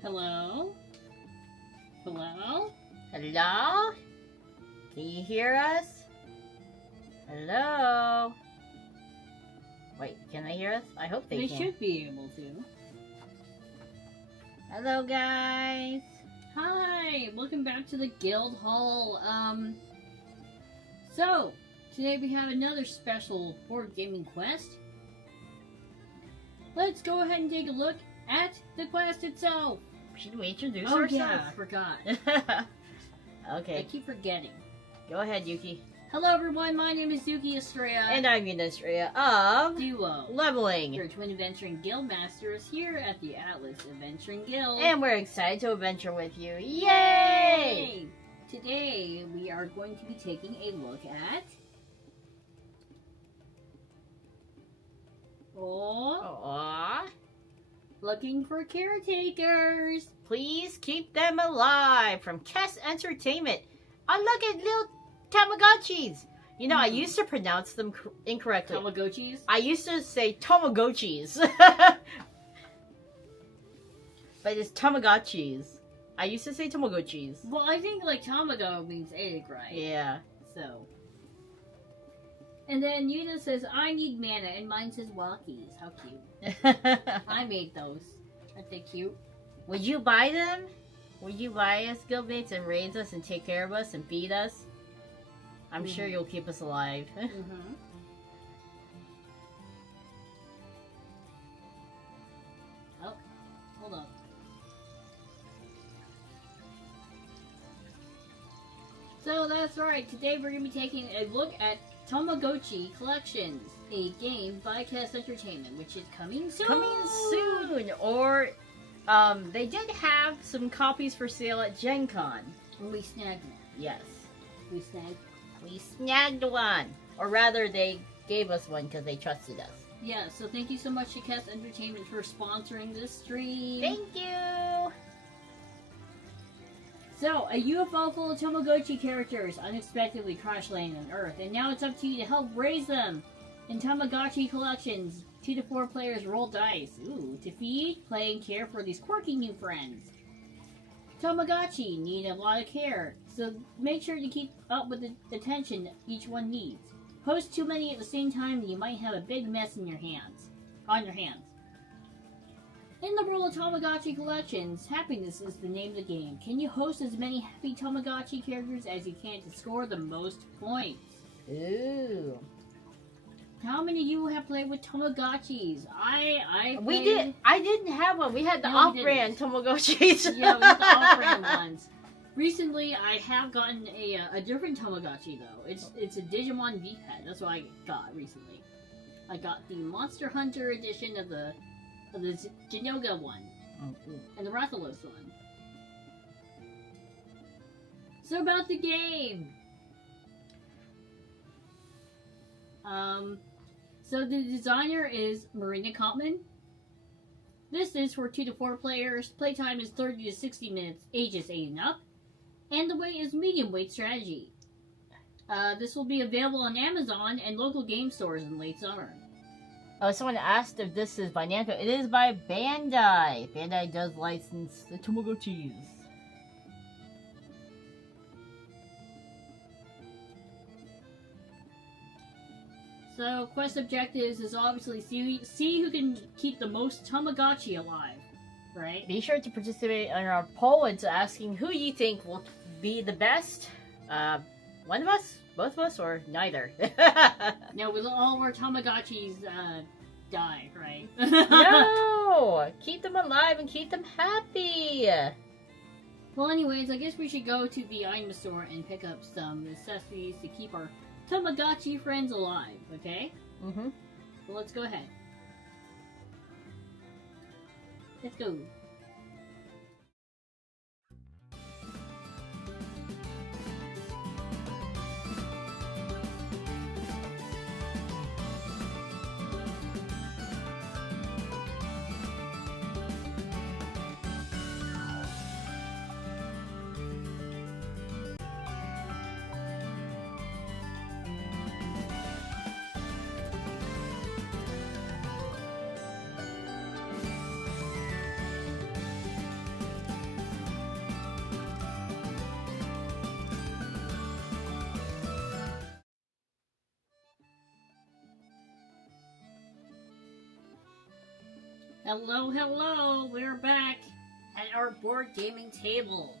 Hello? Hello? Hello? Can you hear us? Hello? Wait, can they hear us? I hope they can. They should be able to. Hello, guys. Hi! Welcome back to the Guild Hall. So, today we have another special board gaming quest. Let's go ahead and take a look at the quest itself. Should we introduce Oh ourselves? yeah, I forgot. Okay. I keep forgetting. Go ahead, Yuki. Hello everyone, my name is Yuki Estrella. And I'm Yuna Estrella of duolvl. Your Twin Adventuring Guild Masters here at the Atlas Adventuring Guild. And we're excited to adventure with you. Yay! Today we are going to be taking a look at looking for caretakers. Please keep them alive from Kess Entertainment. Oh, look at little Tamagotchis. You know, I used to pronounce them incorrectly. Tamagotchis? I used to say Tamagotchis. But it's Tamagotchis. I used to say Tamagotchis. Well, I think like Tamago means egg, right? Yeah. So. And then Yuna says, I need mana, and mine says Walkies. How cute. I made those. Aren't they cute? Would you buy them? Would you buy us, Guildmates, and raise us and take care of us and feed us? I'm sure you'll keep us alive. Oh, hold on. So that's right. Today we're going to be taking a look at Tamagotchi Collections, a game by Kess Entertainment, which is coming soon. Coming soon! Or, they did have some copies for sale at Gen Con. And we snagged one. Yes. We snagged one. Or rather, they gave us one because they trusted us. Yeah, so thank you so much to Kess Entertainment for sponsoring this stream. Thank you! So, a UFO full of Tamagotchi characters unexpectedly crash landed on Earth, and now it's up to you to help raise them. In Tamagotchi Collections, 2 to 4 players roll dice. Ooh, to feed, play, and care for these quirky new friends. Tamagotchi need a lot of care, so make sure to keep up with the attention each one needs. Host too many at the same time and you might have a big mess on your hands. In the world of Tamagotchi Collections, happiness is the name of the game. Can you host as many happy Tamagotchi characters as you can to score the most points? Ooh. How many of you have played with Tamagotchis? We did. I didn't have one. We had the off-brand Tamagotchis. Yeah, we had the off-brand ones. Recently, I have gotten a different Tamagotchi though. It's a Digimon V-Pet. That's what I got recently. I got the Monster Hunter edition of the Genoga one and the Rathalos one. So about the game. So the designer is Marina Kottman. This is for 2 to 4 players. Playtime is 30 to 60 minutes, ages 8 and up. And the weight is medium weight strategy. This will be available on Amazon and local game stores in late summer. Oh, someone asked if this is by Namco. It is by Bandai. Bandai does license the Tamagotchis. So, quest objectives is obviously see who can keep the most Tamagotchi alive, right? Be sure to participate in our poll. It's asking who you think will be the best. One of us? Both of us? Or neither? No, with all of our Tamagotchis die, right? No! Keep them alive and keep them happy! Well, anyways, I guess we should go to the item store and pick up some necessities to keep our Tamagotchi friends alive, okay? Mm-hmm. Well, let's go ahead. Let's go. Hello, hello! We're back at our board gaming table.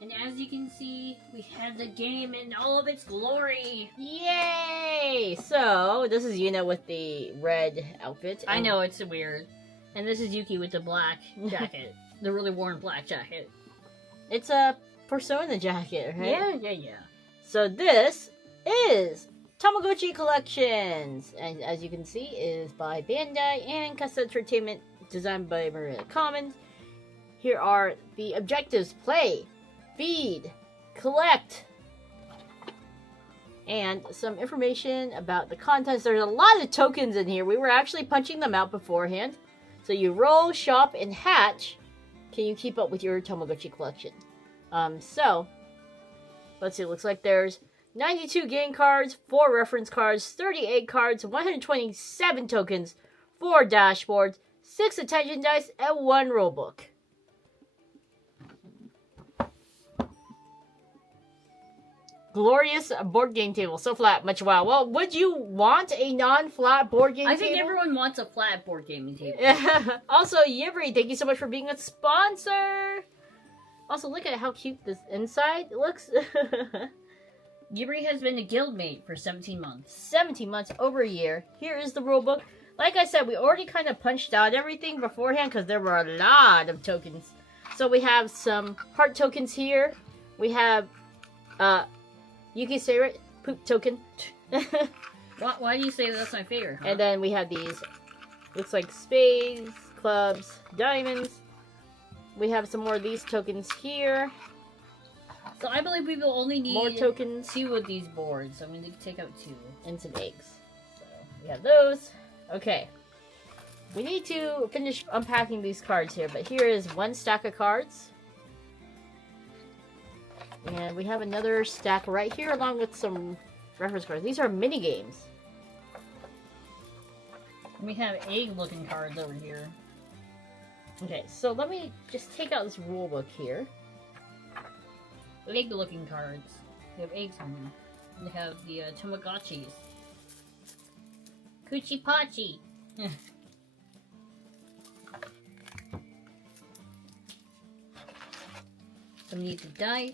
And as you can see, we have the game in all of its glory. Yay! So, this is Yuna with the red outfit. I know, it's weird. And this is Yuki with the black jacket. The really worn black jacket. It's a Persona jacket, right? Yeah. So this is Tamagotchi Collections, and as you can see, it is by Bandai and Cass Entertainment, designed by Maria Commons. Here are the objectives: play, feed, collect, and some information about the contents. There's a lot of tokens in here. We were actually punching them out beforehand. So you roll, shop, and hatch. Can you keep up with your Tamagotchi collection? So, let's see, it looks like there's 92 game cards, 4 reference cards, 38 cards, 127 tokens, 4 dashboards, 6 attention dice, and 1 rulebook. Glorious board game table. So flat, much wow. Well, would you want a non-flat board game table? I think everyone wants a flat board gaming table. Also, Yibri, thank you so much for being a sponsor. Also, look at how cute this inside looks. Yibri has been a guildmate for 17 months. 17 months, over a year. Here is the rulebook. Like I said, we already kind of punched out everything beforehand because there were a lot of tokens. So we have some heart tokens here. We have Yuki's favorite, poop token. Why do you say that's my favorite? Huh? And then we have these, looks like spades, clubs, diamonds. We have some more of these tokens here. So I believe we will only need more tokens. 2 of these boards. I'm going to take out 2. And some eggs. So we have those. Okay. We need to finish unpacking these cards here, but here is 1 stack of cards. And we have another stack right here along with some reference cards. These are mini games. We have egg-looking cards over here. Okay, so let me just take out this rule book here. Egg-looking cards. They have eggs on them. They have the Tamagotchis. Coochie Pachi. Some need the dice.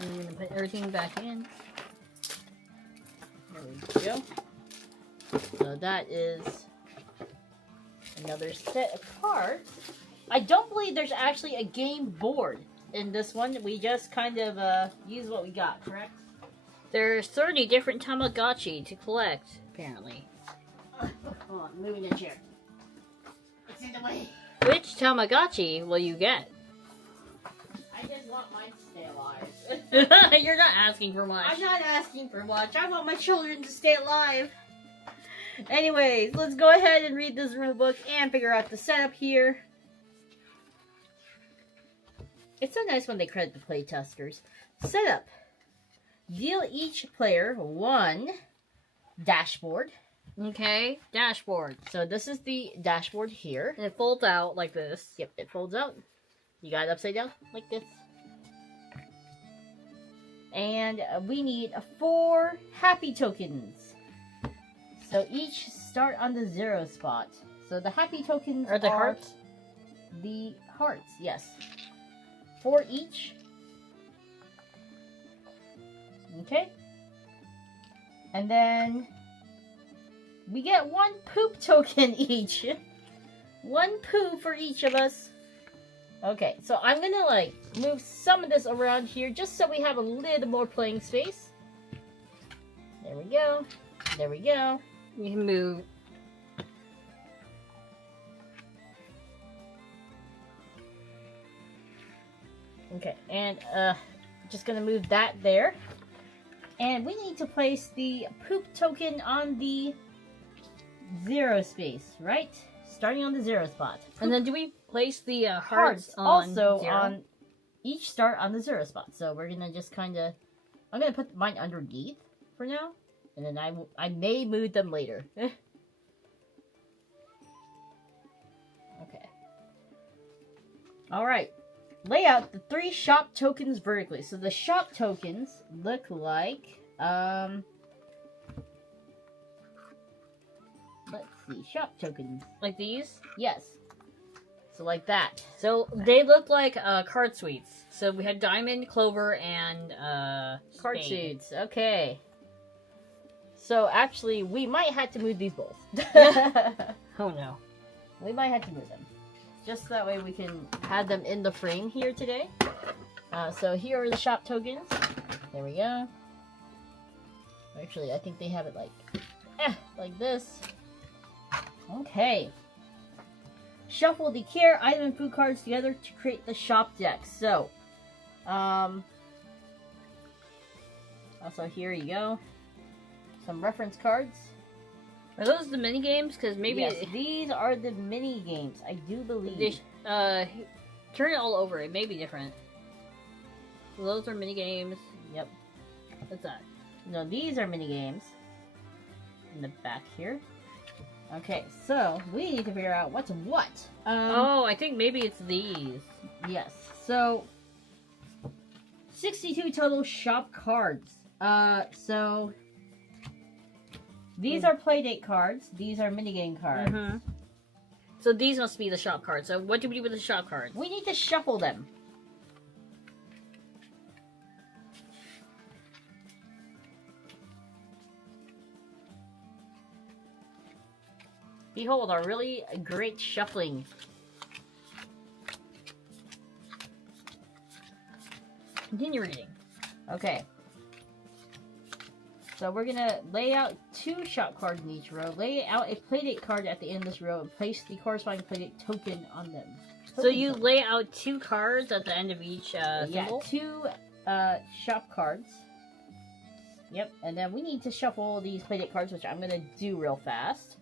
I'm gonna put everything back in. There we go. So that is another set of cards. I don't believe there's actually a game board in this one. We just kind of use what we got, correct? There's 30 different Tamagotchi to collect, apparently. Hold on, moving the chair. It's in the way. Which Tamagotchi will you get? I just want mine to stay alive. You're not asking for much. I'm not asking for much. I want my children to stay alive. Anyways, let's go ahead and read this rule book and figure out the setup here. It's so nice when they credit the playtesters. Setup. Deal each player 1 dashboard. Okay, dashboard. So this is the dashboard here. And it folds out like this. Yep, it folds out. You got it upside down like this. And we need 4 happy tokens. So each start on the 0 spot. So the happy tokens Are they hearts? The hearts, yes. 4 each. Okay. And then we get 1 poop token each. 1 poo for each of us. Okay, so I'm gonna like move some of this around here just so we have a little more playing space. There we go. There we go. You can move. Okay, and just gonna move that there. And we need to place the poop token on the 0 space, right? Starting on the 0 spot. And then do we place the Hearts on also 0? on each start on the 0 spot. So we're gonna just kind of, I'm gonna put mine underneath for now, and then I may move them later. Okay. All right. Lay out the 3 shop tokens vertically. So the shop tokens look like see. Shop tokens. Like these? Yes. So like that. So they look like card suites. So we had diamond, clover, and Card spade. suits. Okay. So actually, we might have to move these both. Oh no. We might have to move them. Just that way we can have them in the frame here today. So here are the shop tokens. There we go. Actually, I think they have it like this. Okay. Shuffle the care, item, and food cards together to create the shop deck. So, also here you go. Some reference cards. Are those the mini games? Because maybe Yes, these are the mini games. I do believe. Turn it all over. It may be different. So those are mini games. Yep. What's that? No, these are mini games. In the back here. Okay, so we need to figure out what's what. Oh, I think maybe it's these. Yes. So 62 total shop cards. So these are playdate cards. These are minigame cards. Mm-hmm. So these must be the shop cards. So what do we do with the shop cards? We need to shuffle them. Behold, our really great shuffling. Continue reading. Okay. So we're gonna lay out 2 shop cards in each row, lay out a playdate card at the end of this row, and place the corresponding playdate token on them. So you lay out 2 cards at the end of each symbol? Yeah, 2 shop cards. Yep, and then we need to shuffle these playdate cards, which I'm gonna do real fast.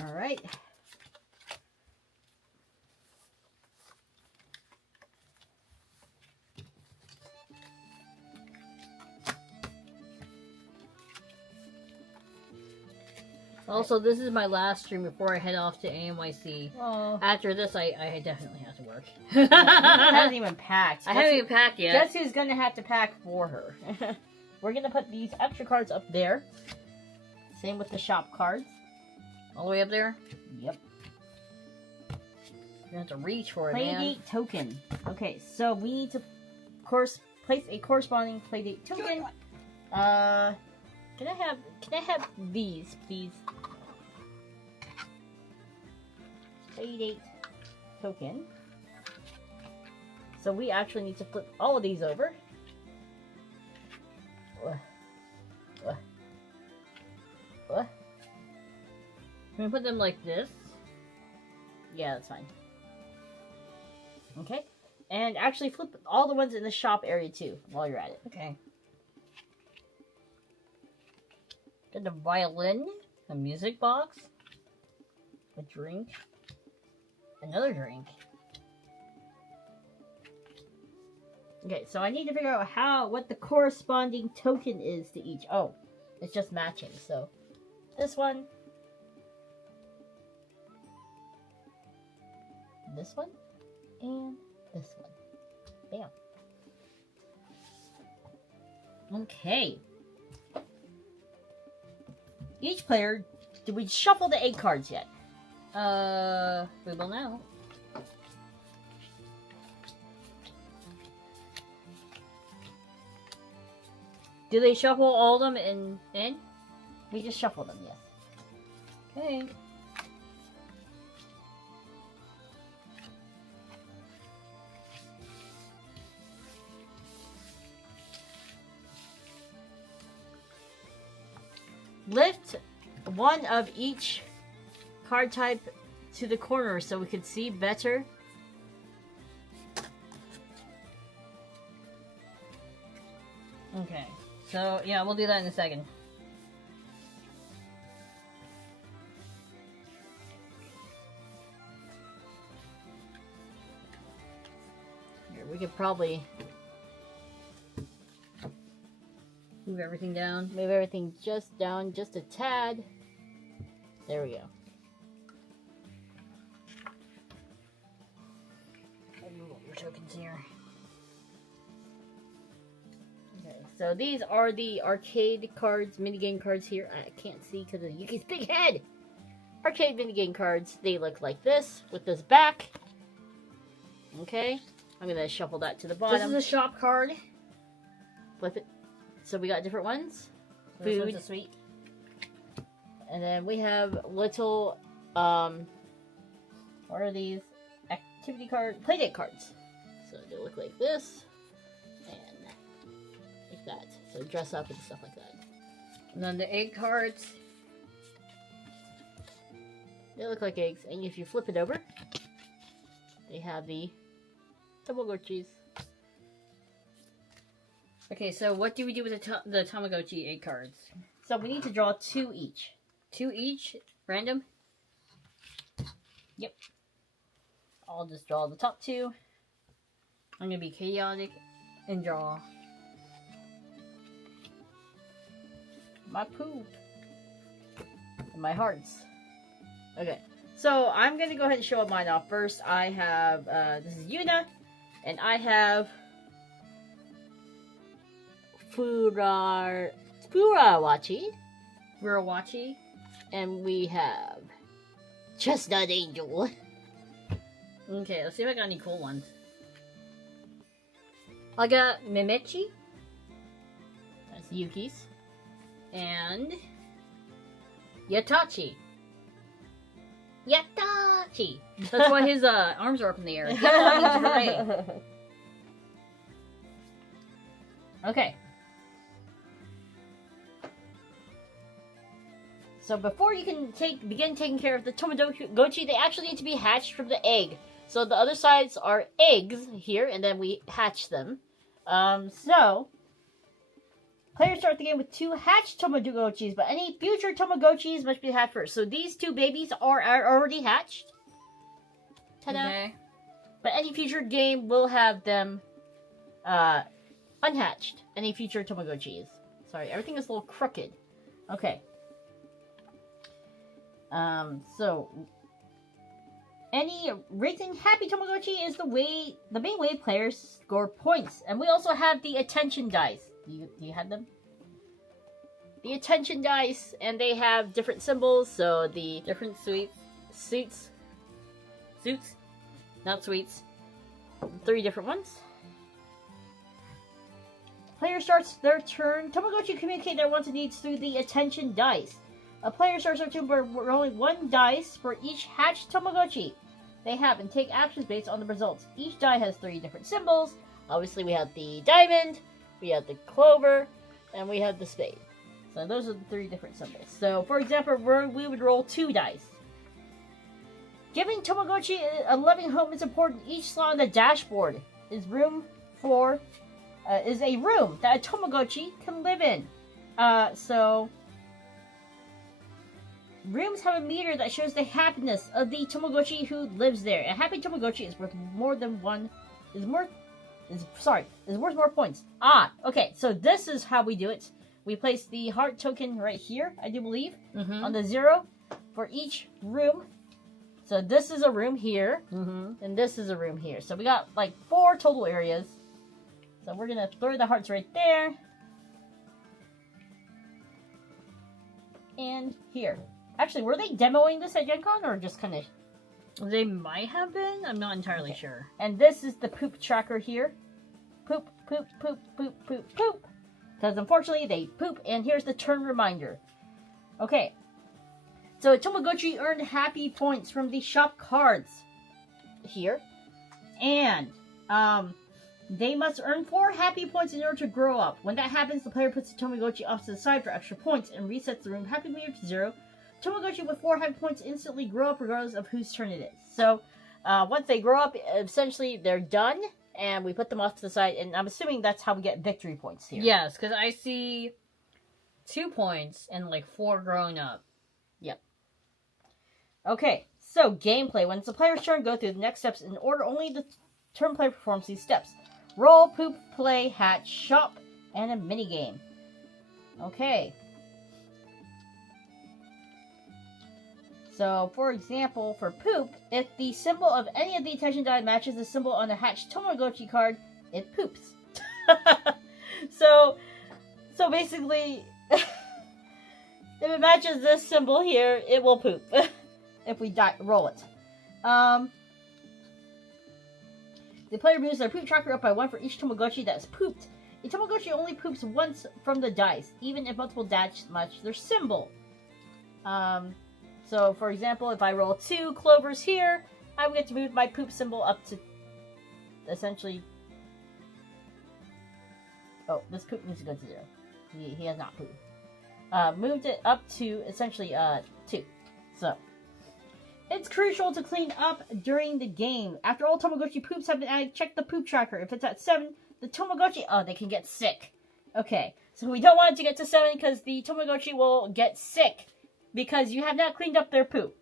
All right. Also, this is my last stream before I head off to AMYC. Oh. After this, I definitely have to work. I haven't even packed. I haven't even packed yet. Guess who's gonna have to pack for her? We're gonna put these extra cards up there. Same with the shop cards. All the way up there? Yep. You have to reach for it, man. Playdate token. Okay, so we need to place a corresponding playdate token. Can I have these, please? Playdate token. So we actually need to flip all of these over. Can we put them like this? Yeah, that's fine. Okay. And actually flip all the ones in the shop area too, while you're at it. Okay. Got a violin, a music box, a drink, another drink. Okay, so I need to figure out what the corresponding token is to each. Oh, it's just matching. So this one, this one, and this one. Bam. Okay. Each player, did we shuffle the 8 cards yet? We will now. Do they shuffle all of them in? We just shuffled them, yes. Okay. Lift one of each card type to the corner so we could see better. Okay. So, yeah, we'll do that in a second. Here, we could probably Move everything down. move everything just down just a tad. There we go. tokens here. Okay, so these are the arcade cards, minigame cards here. I can't see because of Yuki's big head. Arcade minigame cards. They look like this with this back. Okay, I'm gonna shuffle that to the bottom. This is a shop card. Flip it. So we got different ones. This Food. one's a sweet. And then we have little, what are these? Activity card, playdate cards. So they look like this, and like that. So dress up and stuff like that. And then the egg cards. They look like eggs, and if you flip it over, they have the Tamagotchis. Okay, so what do we do with the Tamagotchi egg cards? So we need to draw 2 each. 2 each? Random? Yep. I'll just draw the top 2. I'm gonna be chaotic and draw my poop and my hearts. Okay, so I'm gonna go ahead and show mine off first. I have this is Yuna, and I have Furawachi, and we have Chestnut Angel. Okay, let's see if I got any cool ones. I got Mimechi. That's Yuki's. And Yatachi. Yatachi! That's why his arms are up in the air. Yata means hooray. Okay. So before you can begin taking care of the Tamagotchi, they actually need to be hatched from the egg. So the other sides are eggs here, and then we hatch them. So players start the game with 2 hatched Tamagotchis, but any future Tamagotchis must be hatched first. So these 2 babies are already hatched. Ta-da! Okay. But any future game will have them unhatched. Any future Tamagotchis. Sorry, everything is a little crooked. Okay. So any rating happy Tamagotchi is the main way players score points. And we also have the attention dice. Do you have them? The attention dice, and they have different symbols, so the different suits, not sweets, 3 different ones. Player starts their turn. Tamagotchi communicate their wants and needs through the attention dice. A player starts their turn by rolling 1 dice for each hatched Tamagotchi they have and take actions based on the results. Each die has 3 different symbols. Obviously, we have the diamond, we have the clover, and we have the spade. So those are the 3 different symbols. So, for example, we would roll 2 dice. Giving Tamagotchi a loving home is important. Each slot on the dashboard is a room that a Tamagotchi can live in. Rooms have a meter that shows the happiness of the Tamagotchi who lives there. A happy Tamagotchi is worth worth more points. Okay, so this is how we do it. We place the heart token right here, I do believe, on the 0 for each room. So this is a room here, and this is a room here. So we got like 4 total areas. So we're gonna throw the hearts right there. And here. Actually, were they demoing this at Gen Con, or just kind of... They might have been? I'm not entirely sure. And this is the poop tracker here. Poop, poop, poop, poop, poop, poop. Because unfortunately, they poop, and here's the turn reminder. Okay. So, Tamagotchi earned happy points from the shop cards here. And, they must earn 4 happy points in order to grow up. When that happens, the player puts the Tamagotchi off to the side for extra points and resets the room happy meter to 0. Tamagotchi with 4 happy points instantly grow up regardless of whose turn it is. So, once they grow up, essentially they're done, and we put them off to the side, and I'm assuming that's how we get victory points here. Yes, because I see 2 points and like 4 grown up. Yep. Okay, so gameplay. When it's the player's turn, go through the next steps in order only the turn player performs these steps. Roll, poop, play, hatch, shop, and a minigame. Okay. So, for example, for poop, if the symbol of any of the attention die matches the symbol on the hatched Tamagotchi card, it poops. so basically, if it matches this symbol here, it will poop. If we roll it. The player moves their poop tracker up by 1 for each Tamagotchi that is pooped. A Tamagotchi only poops once from the dice, even if multiple dash match their symbol. So, for example, if I roll 2 clovers here, I will get to move my poop symbol up to, essentially... Oh, this poop needs to go to 0. He has not pooped. Moved it up to, essentially, 2. So, it's crucial to clean up during the game. After all Tamagotchi poops have been added, check the poop tracker. If it's at 7, the Tamagotchi... Oh, they can get sick. Okay, so we don't want it to get to 7 because the Tamagotchi will get sick. Because you have not cleaned up their poop.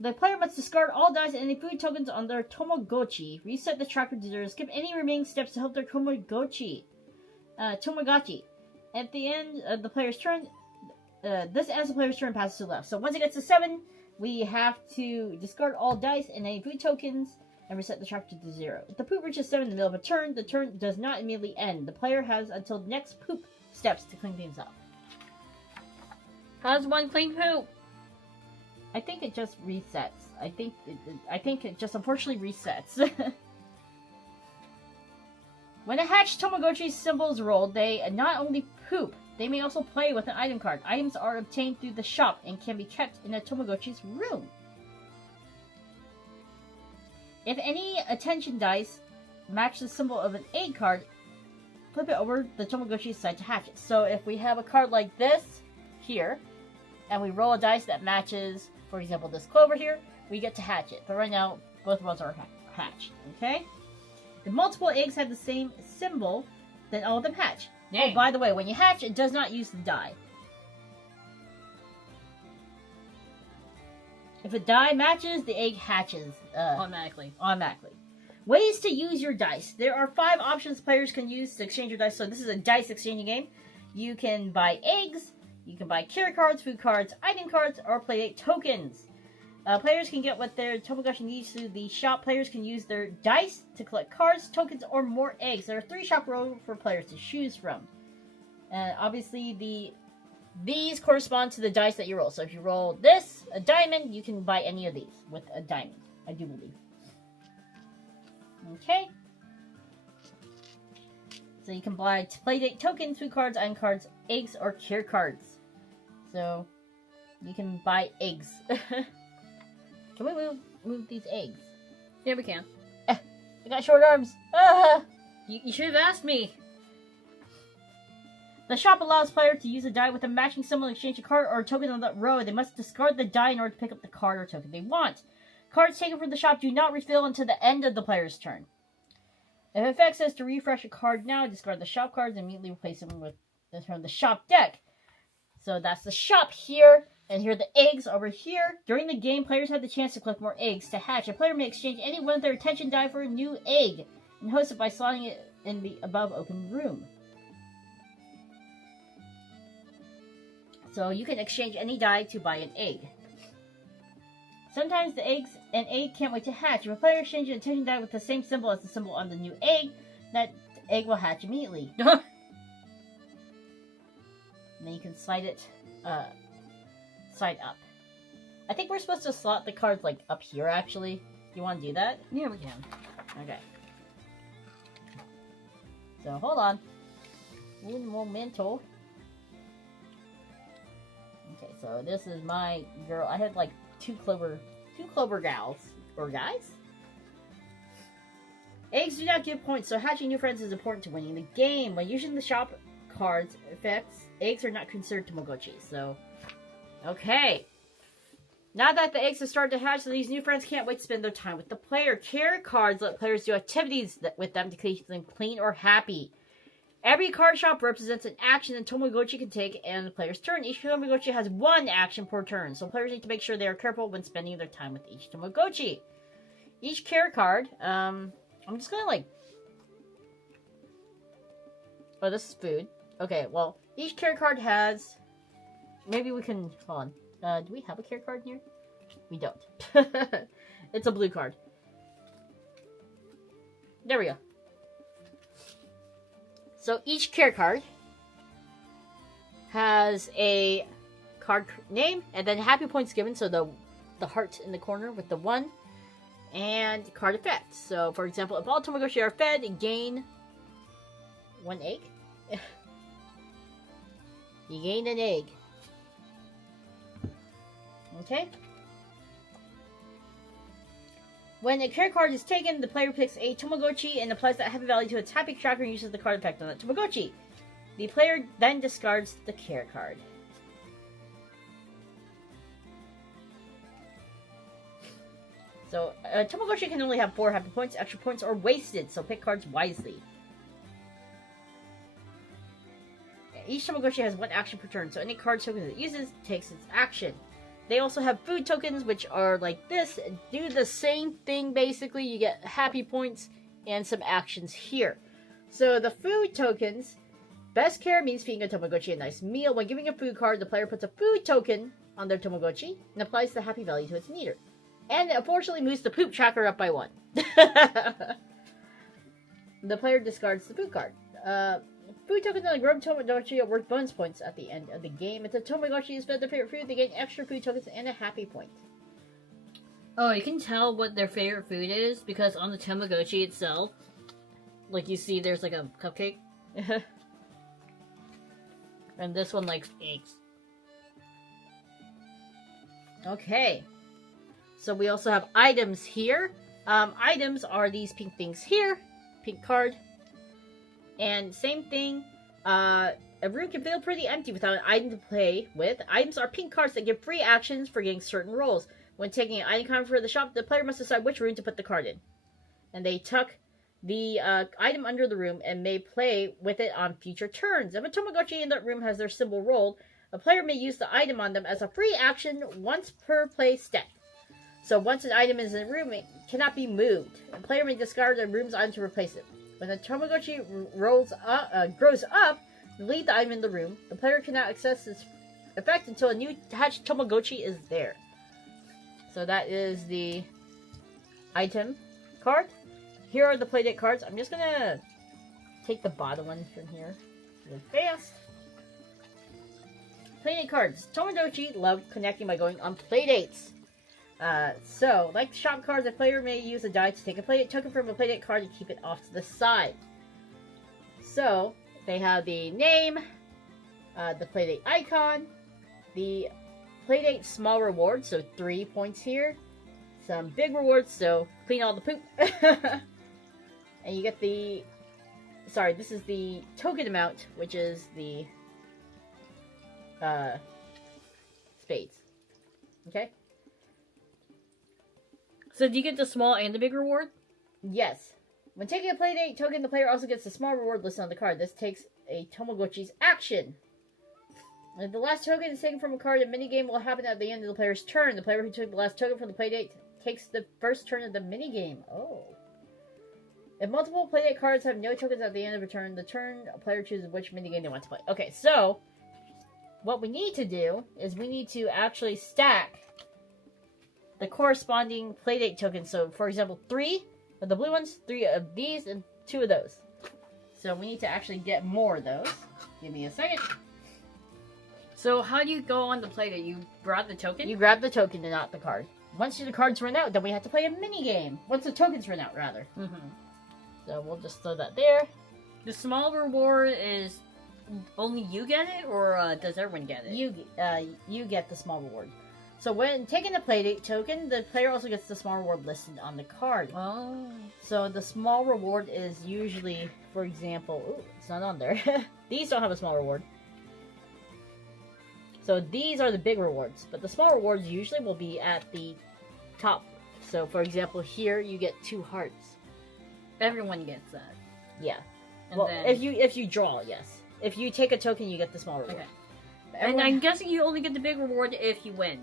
The player must discard all dice and any food tokens on their Tamagotchi. Reset the tracker to 0. Skip any remaining steps to help their Tamagotchi. At the end of the player's turn, this ends the player's turn passes to the left. So once it gets to 7, we have to discard all dice and any food tokens and reset the tracker to 0. If the poop reaches 7 in the middle of a turn, the turn does not immediately end. The player has until the next poop steps to clean things up. How does one clean poop? I think it just resets. I think it just unfortunately resets. When a hatched Tamagotchi symbol is rolled, they not only poop, they may also play with an item card. Items are obtained through the shop and can be kept in a Tamagotchi's room. If any attention dice match the symbol of an egg card, flip it over the Tamagotchi's side to hatch it. So if we have a card like this here, and we roll a dice that matches, for example, this clover here, we get to hatch it. But right now, both of us are hatched, okay? If multiple eggs have the same symbol, then all of them hatch. Dang. Oh, by the way, when you hatch, it does not use the die. If a die matches, the egg hatches. Automatically. Ways to use your dice. There are 5 options players can use to exchange your dice. So this is a dice exchanging game. You can buy eggs, you can buy care cards, food cards, item cards, or playdate tokens. Players can get what their Tamagotchi needs through the shop. Players can use their dice to collect cards, tokens, or more eggs. There are 3 shop rows for players to choose from. Obviously, these correspond to the dice that you roll. So if you roll this, a diamond, you can buy any of these with a diamond, I do believe. Okay. So you can buy playdate tokens, food cards, item cards, eggs, or care cards. So you can buy eggs. Can we move these eggs? Yeah, we can. I got short arms. Ah! You should have asked me. The shop allows players to use a die with a matching symbol to exchange a card or a token on that row. They must discard the die in order to pick up the card or token they want. Cards taken from the shop do not refill until the end of the player's turn. If it affects us to refresh a card now, discard the shop cards and immediately replace them with this from the shop deck. So that's the shop here, and here are the eggs over here. During the game, players have the chance to collect more eggs to hatch. A player may exchange any one of their attention die for a new egg, and host it by slotting it in the above open room. So you can exchange any die to buy an egg. Sometimes the eggs and egg can't wait to hatch. If a player exchanges an attention die with the same symbol as the symbol on the new egg, that egg will hatch immediately. And then you can slide it, side up. I think we're supposed to slot the cards, like, up here, actually. You want to do that? Yeah, we can. Okay. So, hold on. Un momento. Okay, so this is my girl. I had, like, two clover gals. Or guys? Eggs do not give points, so hatching new friends is important to winning the game. When using the shop cards effects, eggs are not considered Tamagotchi, so... Okay. Now that the eggs have started to hatch, so these new friends can't wait to spend their time with the player. Care cards let players do activities with them to keep them clean or happy. Every card shop represents an action that Tamagotchi can take and the player's turn. Each Tamagotchi has one action per turn, so players need to make sure they are careful when spending their time with each Tamagotchi. Each care card, I'm just gonna like... Oh, this is food. Okay, well, each care card has maybe we can, hold on. Do we have a care card here? We don't. It's a blue card. There we go. So each care card has a card name and then happy points given. So the heart in the corner with the 1 and card effect. So for example, if all Tamagotchi are fed, gain 1 egg. You gain an egg. Okay. When a care card is taken, the player picks a Tamagotchi and applies that happy value to its happy tracker and uses the card effect on that Tamagotchi. The player then discards the care card. So, a Tamagotchi can only have 4 happy points. Extra points are wasted, so pick cards wisely. Each Tamagotchi has 1 action per turn, so any card token it uses takes its action. They also have food tokens, which are like this. Do the same thing, basically. You get happy points and some actions here. So the food tokens, best care means feeding a Tamagotchi a nice meal. When giving a food card, the player puts a food token on their Tamagotchi and applies the happy value to its meter. And it unfortunately moves the poop tracker up by 1. The player discards the food card. Food tokens on a grown Tamagotchi are worth bonus points at the end of the game. If the Tamagotchi is fed their favorite food, they gain extra food tokens and a happy point. Oh, you can tell what their favorite food is because on the Tamagotchi itself, like you see there's like a cupcake. And this one likes eggs. Okay. So we also have items here. Items are these pink things here. Pink card. And same thing, a room can feel pretty empty without an item to play with. Items are pink cards that give free actions for getting certain roles. When taking an item card for the shop, the player must decide which room to put the card in. And they tuck the item under the room and may play with it on future turns. If a Tamagotchi in that room has their symbol rolled, a player may use the item on them as a free action once per play step. So once an item is in a room, it cannot be moved. A player may discard a room's item to replace it. When the Tamagotchi grows up, leave the item in the room. The player cannot access its effect until a new hatched Tamagotchi is there. So that is the item card. Here are the playdate cards. I'm just gonna take the bottom one from here really fast. Playdate cards. Tamagotchi love connecting by going on playdates. So, like shop cards, a player may use a die to take a playdate token from a playdate card and keep it off to the side. So, they have the name, the playdate icon, the playdate small reward, so 3 points here, some big rewards, so clean all the poop, and you get the, sorry, this is the token amount, which is the, spades, okay? So do you get the small and the big reward? Yes. When taking a playdate token, the player also gets the small reward listed on the card. This takes a Tamagotchi's action. If the last token is taken from a card, a minigame will happen at the end of the player's turn. The player who took the last token from the playdate takes the first turn of the minigame. Oh. If multiple playdate cards have no tokens at the end of a turn, the player chooses which minigame they want to play. Okay, so what we need to do is we need to actually stack the corresponding playdate tokens. So, for example, 3 of the blue ones, 3 of these, and 2 of those. So we need to actually get more of those. Give me a second. So how do you go on the playdate? You grab the token? You grab the token and not the card. Once the cards run out, then we have to play a mini game. Once the tokens run out, rather. Mm-hmm. So we'll just throw that there. The small reward is only you get it, or does everyone get it? You get the small reward. So when taking the playdate token, the player also gets the small reward listed on the card. Oh. So the small reward is usually, for example, ooh, it's not on there. These don't have a small reward. So these are the big rewards, but the small rewards usually will be at the top. So for example, here you get 2 hearts. Everyone gets that. Yeah. And well, then... if you draw, yes. If you take a token, you get the small reward. Okay. And I'm guessing you only get the big reward if you win.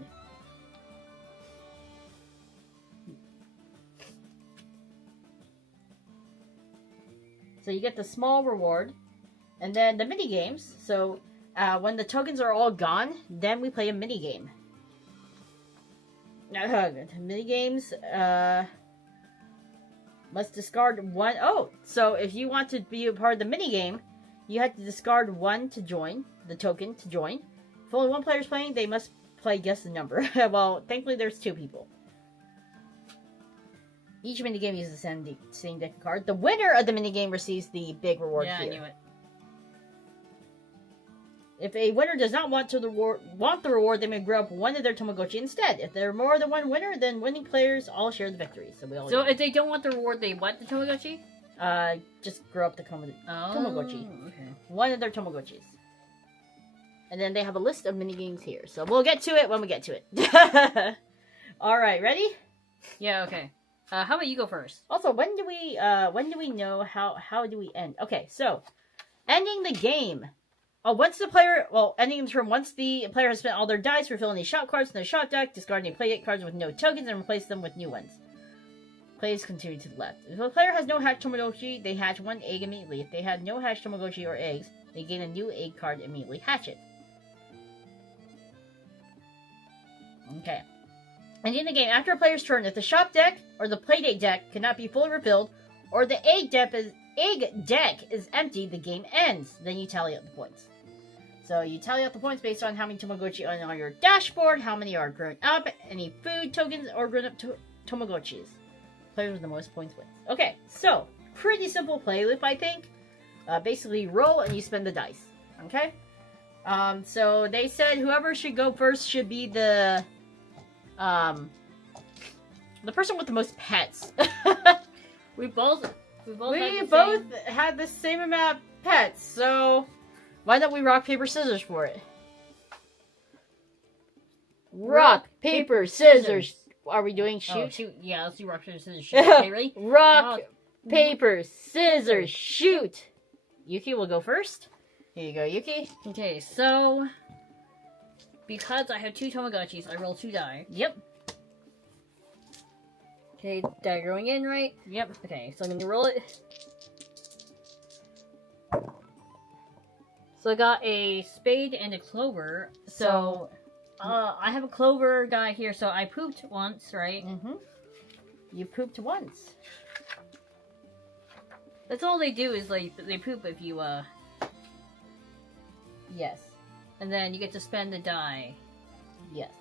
So you get the small reward, and then the mini games. So when the tokens are all gone, then we play a mini game. Mini games must discard one. Oh, so if you want to be a part of the mini game, you have to discard one to join the token to join. If only one player is playing, they must play guess the number. Well, thankfully there's 2 people. Each minigame uses the same deck of cards. The winner of the minigame receives the big reward here. Yeah, I knew it. If a winner does not want the reward, they may grow up one of their Tamagotchi instead. If there are more than one winner, then winning players all share the victory. So if they don't want the reward, they want the Tamagotchi? Just grow up the Tamagotchi. Okay. One of their Tamagotchis. And then they have a list of minigames here. So we'll get to it when we get to it. Alright, ready? Yeah, okay. How about you go first? Also, when do we know how do we end? Okay, so ending the game. Ending the turn once the player has spent all their dice, refill any shop cards in their shop deck, discard any playdate cards with no tokens, and replace them with new ones. Plays continue to the left. If a player has no hatched Tamagotchi, they hatch one egg immediately. If they had no hatched Tamagotchi or eggs, they gain a new egg card immediately hatch it. Okay. Ending the game after a player's turn, if the shop deck or the playdate deck cannot be fully refilled, or the egg deck is empty, the game ends. Then you tally up the points. So you tally up the points based on how many Tamagotchi are on your dashboard, how many are grown up, any food tokens, or grown up Tamagotchis. Players with the most points wins. Okay, so pretty simple play loop, I think. Basically, roll and you spend the dice. Okay. So they said whoever should go first should be the person with the most pets. We both had the same amount of pets, so why don't we rock, paper, scissors for it? Rock, paper, scissors. Are we doing shoot? Oh, shoot. Yeah, let's do rock, paper, scissors, shoot. Okay, ready? Rock, paper, scissors, shoot. Yuki will go first. Here you go, Yuki. Okay, so because I have 2 Tamagotchis, I roll 2 die. Yep. Okay, die going in, right? Yep. Okay, so I'm gonna roll it. So I got a spade and a clover. So, I have a clover guy here, so I pooped once, right? Mm-hmm. You pooped once. That's all they do is, like, they poop if you, Yes. And then you get to spend the die. Yes.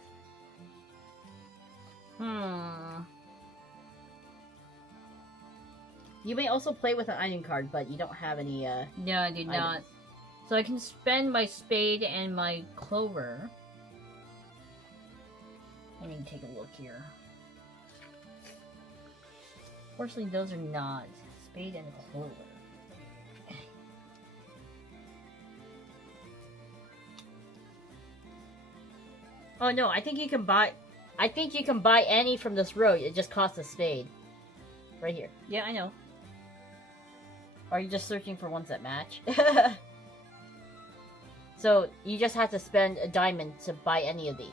You may also play with an item card, but you don't have any, No, I do not. So I can spend my spade and my clover. Let me take a look here. Fortunately, those are not. Spade and clover. Oh no, I think you can buy any from this row. It just costs a spade. Right here. Yeah, I know. Or are you just searching for ones that match? So, you just have to spend a diamond to buy any of these.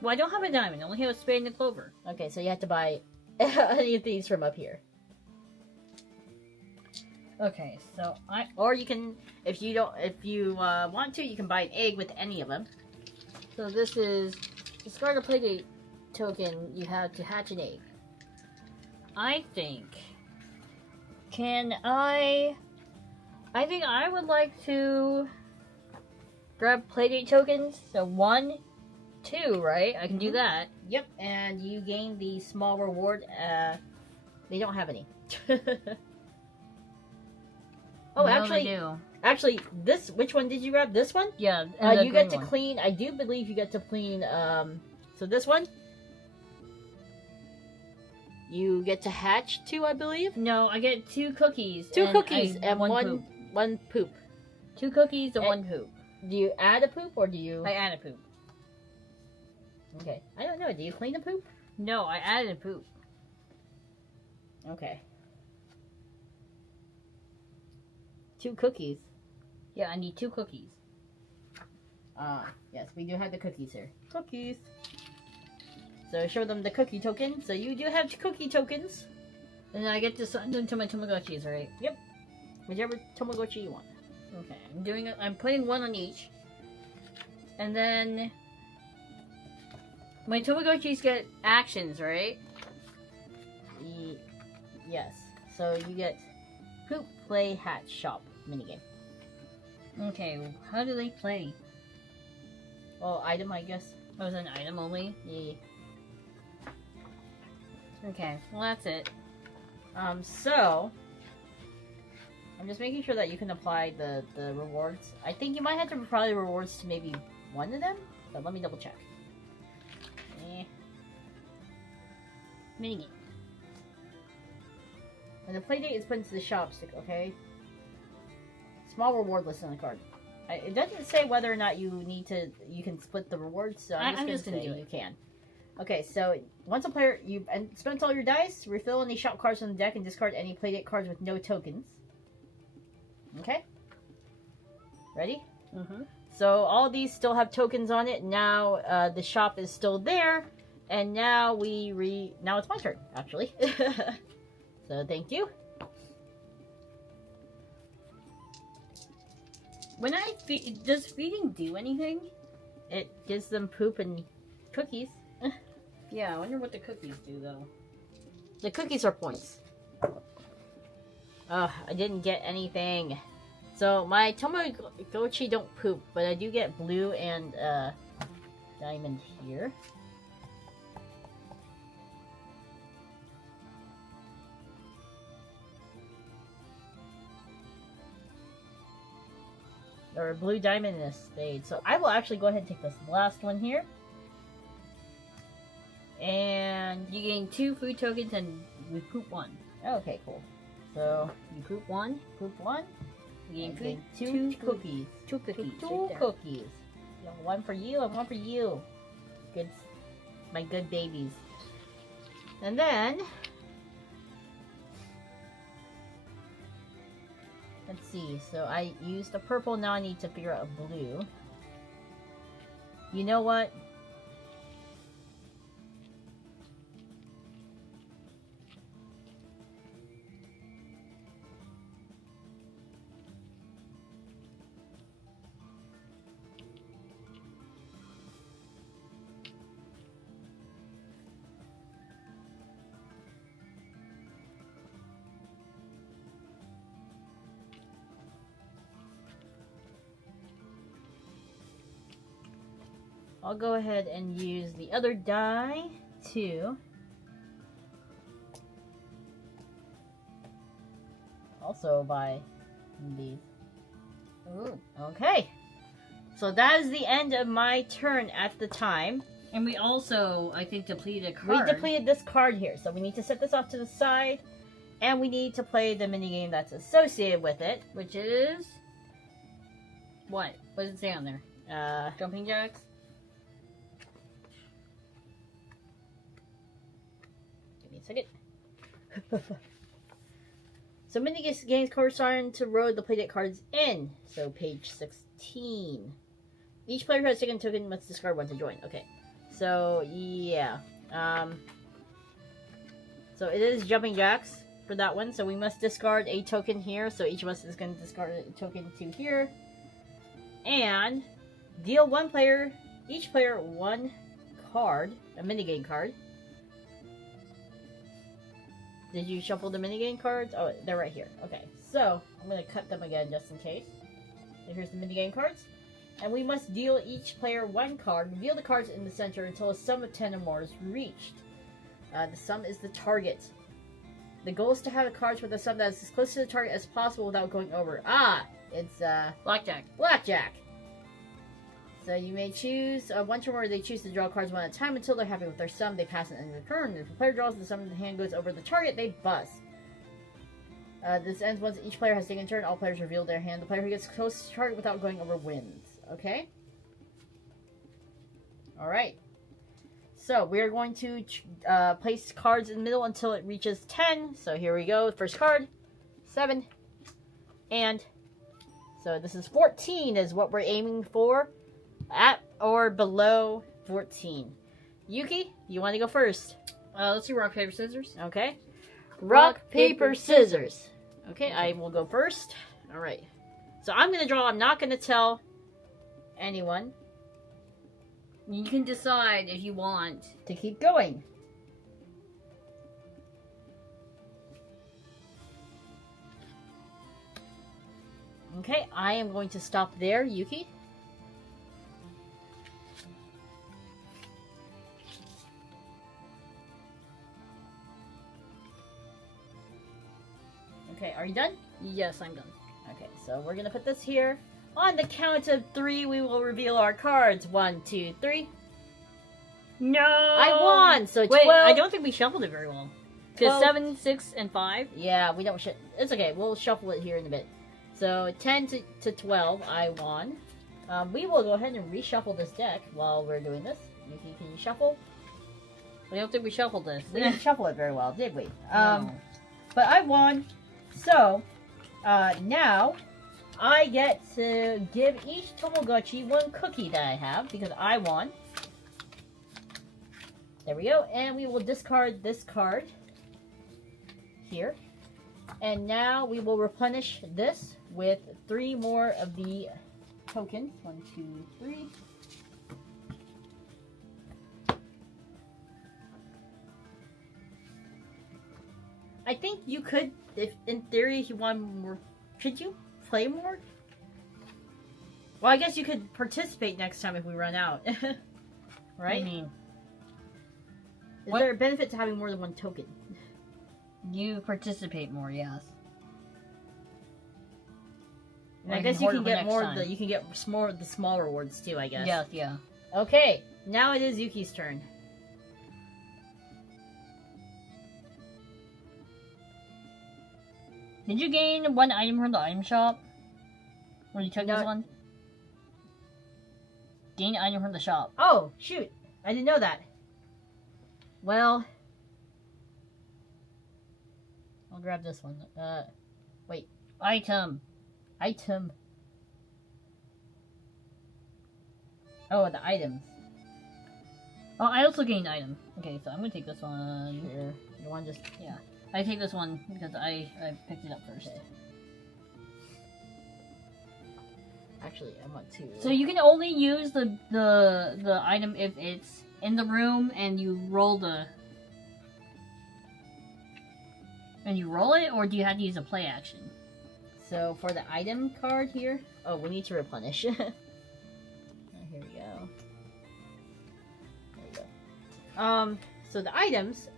Well, I don't have a diamond. I only have a spade and a clover. Okay, so you have to buy any of these from up here. Okay, so Or you can, if you want to, you can buy an egg with any of them. So this is discard a playdate token. You have to hatch an egg. I think I think I would like to grab playdate tokens. So 1, 2, right? I can do that. Yep, and you gain the small reward. They don't have any. Oh, No, actually, they do. Actually, which one did you grab? This one? Yeah. You get to clean. I do believe you get to clean. So this one, you get to hatch 2, I believe. No, I get 2 cookies. 2 cookies and poop. one poop. 2 cookies and 1 poop. Do you add a poop or do you? I add a poop. Okay, I don't know. Do you clean a poop? No, I added a poop. Okay. 2 cookies. Yeah, I need 2 cookies. Yes, we do have the cookies here. Cookies. So show them the cookie token. So you do have cookie tokens. And I get to send them to my Tamagotchis, right? Yep. Whichever Tamagotchi you want. Okay, I'm putting 1 on each. And then my Tamagotchis get actions, right? Yes. So you get poop, play, hatch, shop minigame. Okay, how do they play? Well, item, I guess. Oh, it's an item only? Yeah. Okay, well that's it. So I'm just making sure that you can apply the rewards. I think you might have to apply the rewards to maybe one of them, but let me double check. Minigame. When the playdate is put into the shop stick, okay? Small reward listed on the card. It doesn't say whether or not you can split the rewards, so I'm just gonna say you can. Okay, so once a player, you spent all your dice, refill any shop cards from the deck, and discard any playdate cards with no tokens. Okay? Ready? Mm-hmm. So all these still have tokens on it. Now the shop is still there, and now now it's my turn, actually. So thank you. When I feed, does feeding do anything? It gives them poop and cookies. Yeah, I wonder what the cookies do though. The cookies are points. Ugh, I didn't get anything. So my Tamagotchi don't poop, but I do get blue and diamond here. Or blue diamond in this stage. So I will actually go ahead and take this last one here. And you gain 2 food tokens and we poop 1. okay, cool. So You poop 1. poop 1. You gain Okay, food, 2 cookies. 2 cookies. Two right there. cookies. You know, 1 for you and 1 for you. Good, my good babies. And then let's see. So I used a purple. Now I need to figure out a blue. You know what? I'll go ahead and use the other die to also buy these. Ooh. Okay. So that is the end of my turn at the time. And we also, I think, depleted a card. We depleted this card here, so we need to set this off to the side, and we need to play the minigame that's associated with it, Which is... What? What does it say on there? Jumping jacks? Give me a second. So minigames correspond to row the playdate cards in. So page 16. Each player who has taken a token must discard 1 to join. Okay. So yeah. So it is jumping jacks for that one. So we must discard a token here. So each of us is going to discard a token to here. And deal each player 1 card, a minigame card. Did you shuffle the minigame cards? Oh, they're right here. Okay, so I'm going to cut them again just in case. So here's the minigame cards. And we must deal each player 1 card. Reveal the cards in the center until a sum of 10 or more is reached. The sum is the target. The goal is to have the cards with a sum that is as close to the target as possible without going over. Ah! It's, Blackjack. Blackjack! So you may choose, once or more they choose to draw cards 1 at a time until they're happy with their sum. They pass it in return. If the player draws the sum of the hand goes over the target, they bust. This ends once each player has taken a turn. All players reveal their hand. The player who gets close to the target without going over wins. Okay? Alright. So we are going to place cards in the middle until it reaches 10. So here we go. First card. 7. And so this is 14 is what we're aiming for. At or below 14. Yuki, you want to go first? Let's do rock, paper, scissors. Okay. Rock, paper, scissors. Okay, I will go first. Alright. So I'm going to draw. I'm not going to tell anyone. You can decide if you want. to keep going. Okay, I am going to stop there, Yuki. Okay, are you done? Yes, I'm done. Okay, so we're gonna put this here. On the count of 3, we will reveal our cards. 1, 2, 3. No! I won! So Wait, 12. I don't think we shuffled it very well. Because 12. 7, 6, and 5. Yeah, we don't. It's okay. We'll shuffle it here in a bit. So 10 to 12, I won. We will go ahead and reshuffle this deck while we're doing this. Yuki, can you shuffle? I don't think we shuffled this. We didn't shuffle it very well, did we? No. But I won. So now I get to give each Tamagotchi 1 cookie that I have because I won. There we go. And we will discard this card here. And now we will replenish this with 3 more of the tokens. 1, 2, 3. I think you could, if in theory, if you want more, could you play more? Well, I guess you could participate next time if we run out, right? I mean, Is what? there a benefit to having more than 1 token? You participate more, yes. And I guess you can get more. You can get more of the small rewards too. I guess. Yes, yeah. Okay, now it is Yuki's turn. Did you gain 1 item from the item shop? When you took No. this one? Gain item from the shop. Oh shoot! I didn't know that. Well, I'll grab this one. Wait. Item. Oh, the items. Oh, I also gained item. Okay, so I'm gonna take this one. Here, you want just I take this one because I picked it up first. Okay. Actually, I want to. So you can only use the item if it's in the room and you roll the. And you roll it, or do you have to use a play action? So for the item card here, oh, we need to replenish. Here we go. There we go. So the items,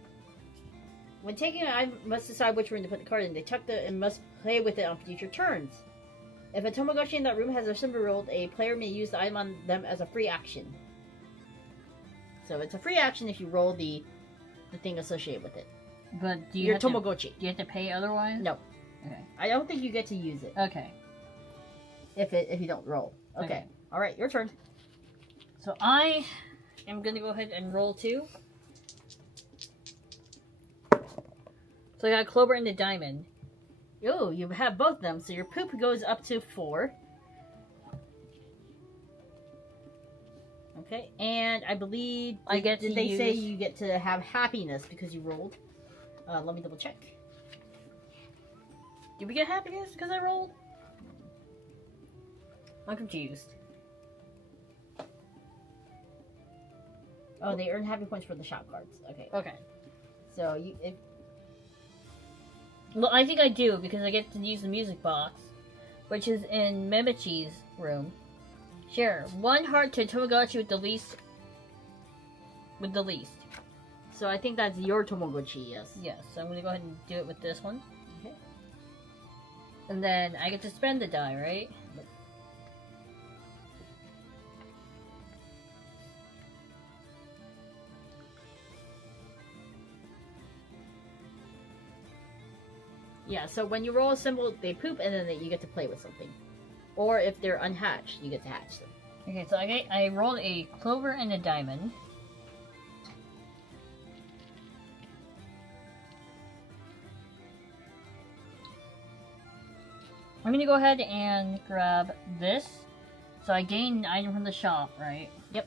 when taking an item, must decide which room to put the card in. They tuck the and must play with it on future turns. If a Tamagotchi in that room has a symbol rolled, a player may use the item on them as a free action. So it's a free action if you roll the thing associated with it. But do you Your have to, Tamagotchi. do you have to pay otherwise? No. Okay. I don't think you get to use it Okay. if you don't roll. Okay. All right, your turn. So I am gonna go ahead and roll 2. So I got Clover and the Diamond. Oh, you have both of them, so your poop goes up to 4. Okay, and I believe I get to did they say use- you get to have happiness because you rolled? Let me double check. Did we get happiness because I rolled? I'm confused. Oh, they earn happy points for the shop cards. Okay. Okay. So you if Well, I think I do because I get to use the music box, which is in Mimichi's room. Sure, 1 heart to Tamagotchi with the least. so I think that's your Tamagotchi, yes. Yes, so I'm gonna go ahead and do it with this one. Okay. And then I get to spend the die, right? Yeah, so when you roll a symbol, they poop and then you get to play with something. Or if they're unhatched, you get to hatch them. Okay, so I rolled a Clover and a Diamond. I'm gonna go ahead and grab this. So I gain an item from the shop, right? Yep.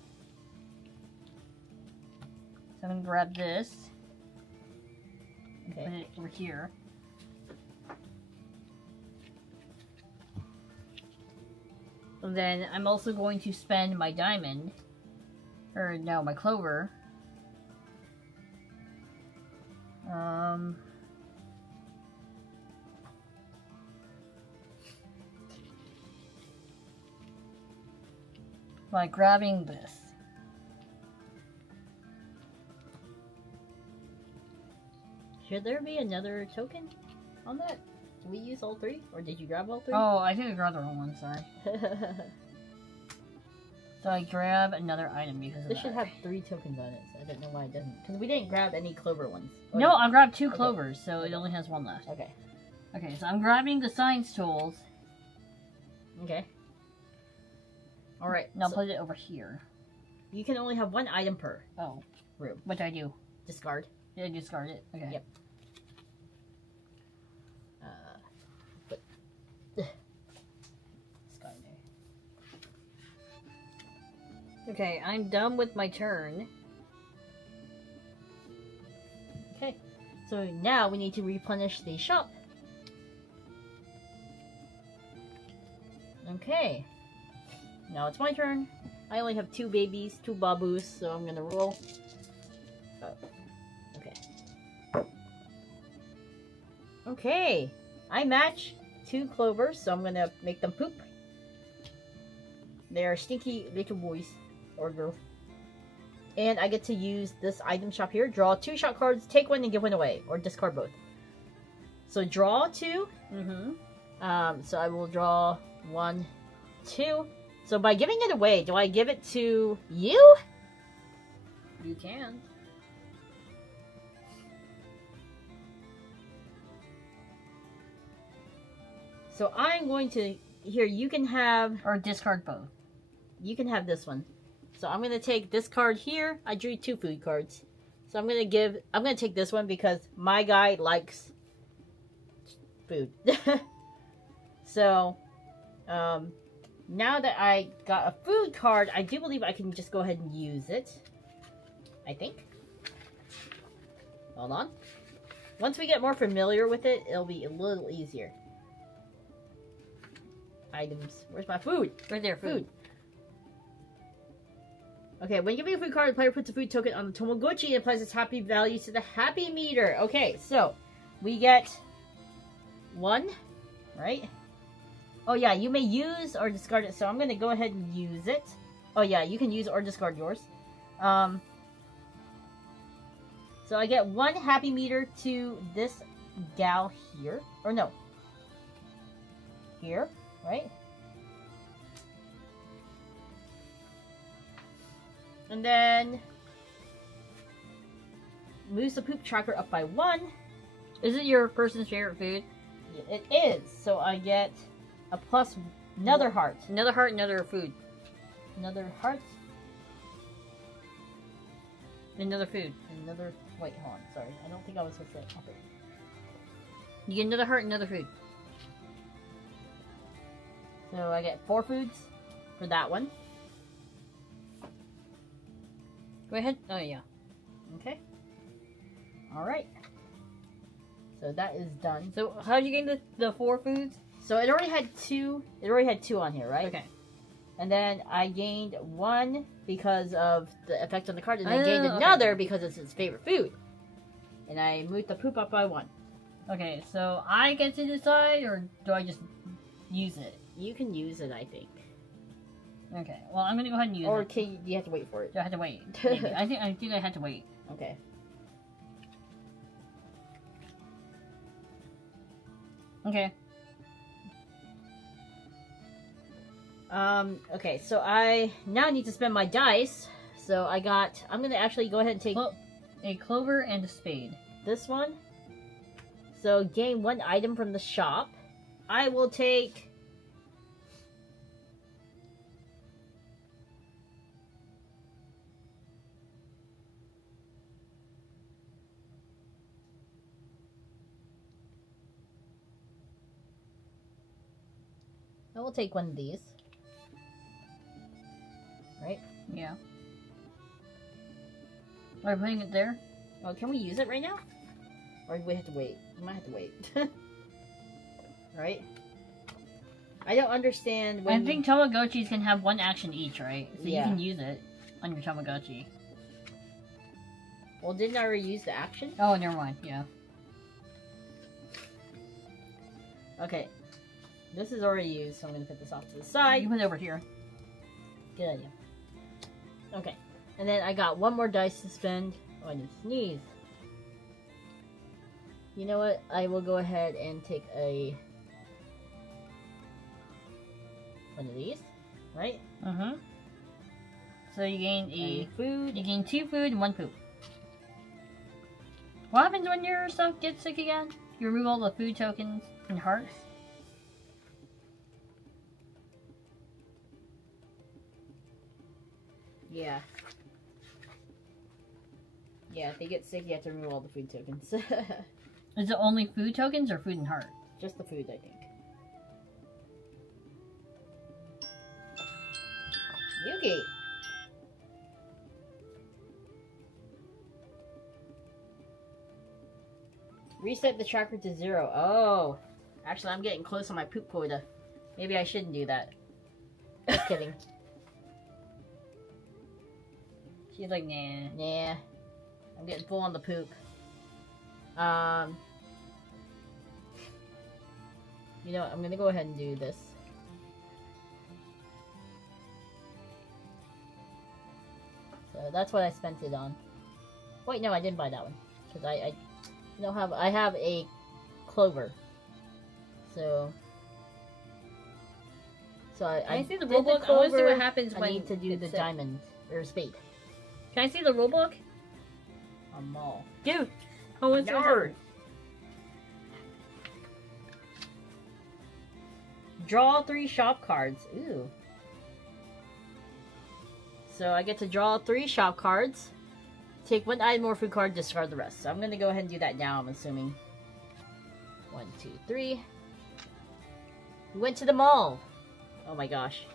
So I'm gonna grab this. Okay. Put it over here. And then I'm also going to spend my diamond. Or no, my clover. By grabbing this. Should there be another token on that? Did we use all 3? Or did you grab all 3? Oh, I think I grabbed the wrong one, sorry. So I grab another item because of This that. should have 3 tokens on it, so I don't know why it doesn't. Because we didn't grab any clover ones. Or No, I grabbed 2 Okay. clovers, so it only has 1 left. Okay. Okay, so I'm grabbing the science tools. Okay. Alright, Now so put it over here. you can only have 1 item per Oh, room. what do I do? Discard. Did I discard it? Okay. Yep. But discard there. Okay, I'm done with my turn. Okay. So now we need to replenish the shop. Okay. Now it's my turn. I only have 2 babies, 2 babus, so I'm gonna roll. Oh. Okay. Okay. I match 2 clovers, so I'm gonna make them poop. They are stinky little boys. Or girls. And I get to use this item shop here. Draw 2 shop cards, take 1 and give 1 away. Or discard both. So draw 2. Mm-hmm. So I will draw 1, 2. So by giving it away, do I give it to you? You can. So I'm going to... Here, you can have... Or discard both. You can have this one. So I'm going to take this card here. I drew 2 food cards. So I'm going to take this one because my guy likes food. So, now that I got a food card, I do believe I can just go ahead and use it. I think. Hold on. Once we get more familiar with it, it'll be a little easier. Items. Where's my food? Right there, food. Okay, when giving a food card, the player puts a food token on the Tamagotchi and applies its happy value to the happy meter. Okay, so we get 1, right? Oh yeah, you may use or discard it, so I'm going to go ahead and use it. Oh yeah, you can use or discard yours. So I get 1 happy meter to this gal here. Or no. Here, right? And then moves the poop tracker up by 1. Is it your person's favorite food? It is. So I get a plus another heart. Another heart, another food. Another heart. Another food. Another... Wait, hold on. Sorry. I don't think I was supposed to... Okay. You get another heart, another food. So I get 4 foods for that one. Go ahead. Oh, yeah. Okay. Alright. So that is done. So, how'd you gain the 4 foods? So it already had 2. It already had 2 on here, right? Okay. And then I gained 1 because of the effect on the card, and I gained okay. another because it's his favorite food. And I moved the poop up by 1. Okay, so I get to decide, or do I just use it? You can use it, I think. Okay, well, I'm gonna go ahead and use Or it. can you have to wait for it? Do I have to wait? Maybe. I think I had to wait. Okay. Okay. Okay, so I now need to spend my dice. So I'm gonna actually go ahead and take A clover and a spade. this one. So gain 1 item from the shop. I will take... I will take 1 of these. Right? Yeah. Are we putting it there? Oh, can we use it right now? Or do we have to wait? We might have to wait. Right? I don't understand when I think Tamagotchis can have 1 action each, right? So Yeah. you can use it. on your Tamagotchi. Well, didn't I already use the action? Oh, never mind. Yeah. Okay. This is already used, so I'm going to put this off to the You side. can put it over here. Good idea. Okay. And then I got one more dice to spend. Oh, I need to sneeze. You know what? I will go ahead and take one of these, right? Mm-hmm. So you gain And food. You gain 2 food and 1 poop. What happens when your stuff gets sick again? You remove all the food tokens and hearts? Yeah. Yeah, if they get sick, you have to remove all the food tokens. Is it only food tokens or food and heart? Just the food, I think. Yuki! Reset the tracker to 0. Oh. Actually, I'm getting close on my poop quota. Maybe I shouldn't do that. Just kidding. She's like, nah. Nah. I'm getting full on the poop. You know what? I'm gonna go ahead and do this. So that's what I spent it on. Wait, no, I didn't buy that one. Because I don't have... I have a clover. So I see the did rulebook? I want to see what happens I when need to do it's the sick. diamond. Or spade. Can I see the rulebook? A mall. Dude! I want to see what Yard. happens. Draw 3 shop cards. Ooh. So I get to draw 3 shop cards. Take 1 item or food card, discard the rest. So I'm going to go ahead and do that now, I'm assuming. 1, 2, 3. We went to the mall. Oh my gosh.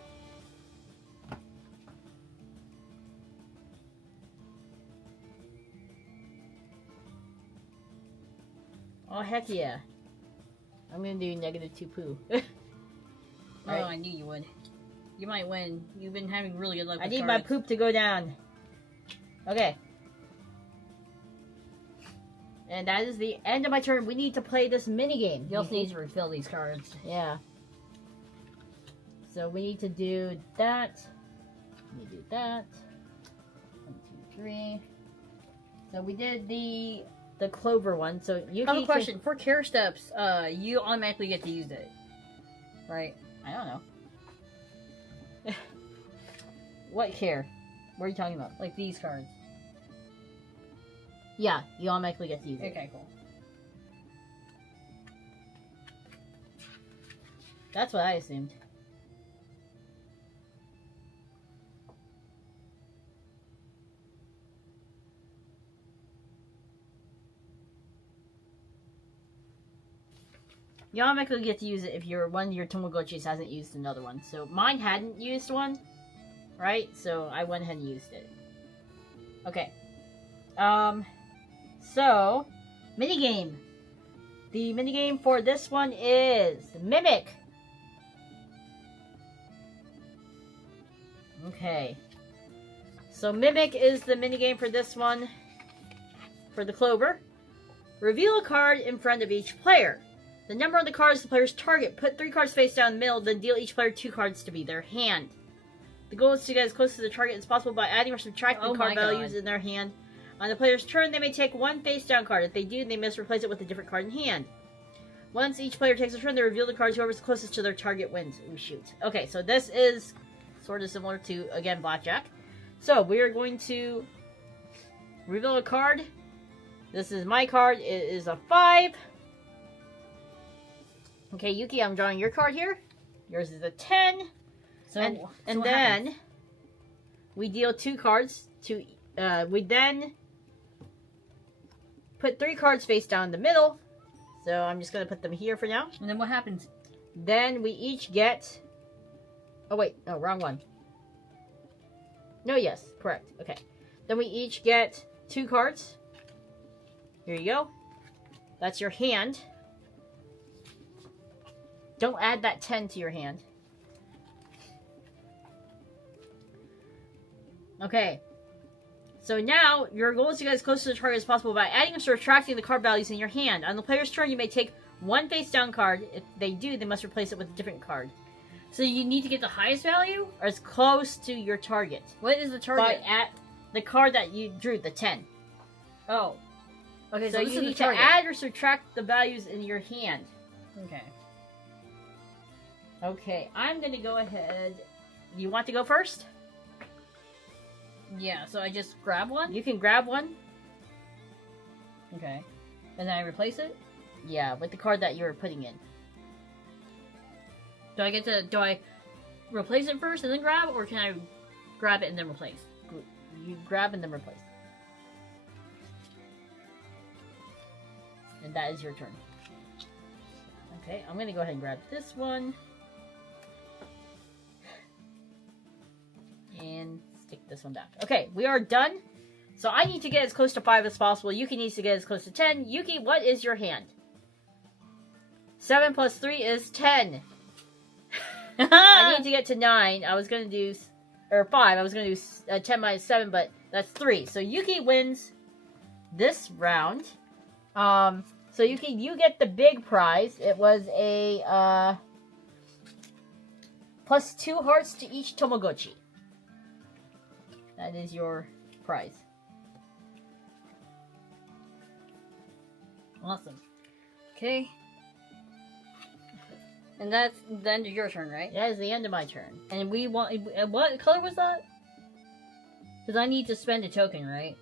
Oh heck yeah. I'm going to do -2 poo. Right. Oh, I knew you would. You might win. You've been having really good luck with I need cards. my poop to go down. Okay. And that is the end of my turn. We need to play this minigame. You also need to refill these cards. Yeah. So we need to do that. Let me do that. 1, 2, 3. So we did the clover one. So you I have a question. For care steps, you automatically get to use it. Right? I don't know. What care? What are you talking about? Like these cards. Yeah, you automatically get to use it. Okay, cool. That's what I assumed. You automatically get to use it if one of your Tamagotchis hasn't used another one. So mine hadn't used one, right? So I went ahead and used it. Okay. So, minigame. The minigame for this one is Mimic. Okay. So Mimic is the minigame for this one. For the Clover. Reveal a card in front of each player. The number on the card is the player's target. Put 3 cards face down in the middle, then deal each player 2 cards to be their hand. The goal is to get as close to the target as possible by adding or subtracting card values in their hand. On the player's turn, they may take 1 face down card. If they do, they must replace it with a different card in hand. Once each player takes a turn, they reveal the cards. Whoever's closest to their target wins. Ooh, shoot. Okay, so this is sort of similar to, again, Blackjack. So, we are going to reveal a card. This is my card. It is a 5. Okay, Yuki, I'm drawing your card here. Yours is a 10. So, and what then happens? we deal 2 cards to we then put 3 cards face down the middle. So I'm just gonna put them here for now. And then what happens? Then we each get... Oh wait, no, wrong one. No, yes, correct. Okay. Then we each get 2 cards. Here you go. That's your hand. Don't add that 10 to your hand. Okay. So now, your goal is to get as close to the target as possible by adding or subtracting the card values in your hand. On the player's turn, you may take one face-down card. If they do, they must replace it with a different card. So you need to get the highest value? Or as close to your target. What is the target? But at the card that you drew, the 10. Oh. Okay, So so this you is need the to target. add or subtract the values in your hand. Okay. Okay, I'm going to go ahead. You want to go first? Yeah, so I just grab one? You can grab one. Okay. And then I replace it? Yeah, with the card that you were putting in. Do I replace it first and then grab, or can I grab it and then replace? You grab and then replace. And that is your turn. Okay, I'm gonna go ahead and grab this one. And stick this one back. Okay, we are done. So I need to get as close to 5 as possible. Yuki needs to get as close to 10. Yuki, what is your hand? 7 plus 3 is 10. I need to get to 9. I was gonna do... Or 5. I was gonna do 10 minus 7, but that's 3. So Yuki wins this round. So Yuki, you get the big prize. It was a, plus 2 hearts to each Tamagotchi. That is your prize. Awesome. Okay. And that's the end of your turn, right? That is the end of my turn. And we want... What color was that? Because I need to spend a token, right?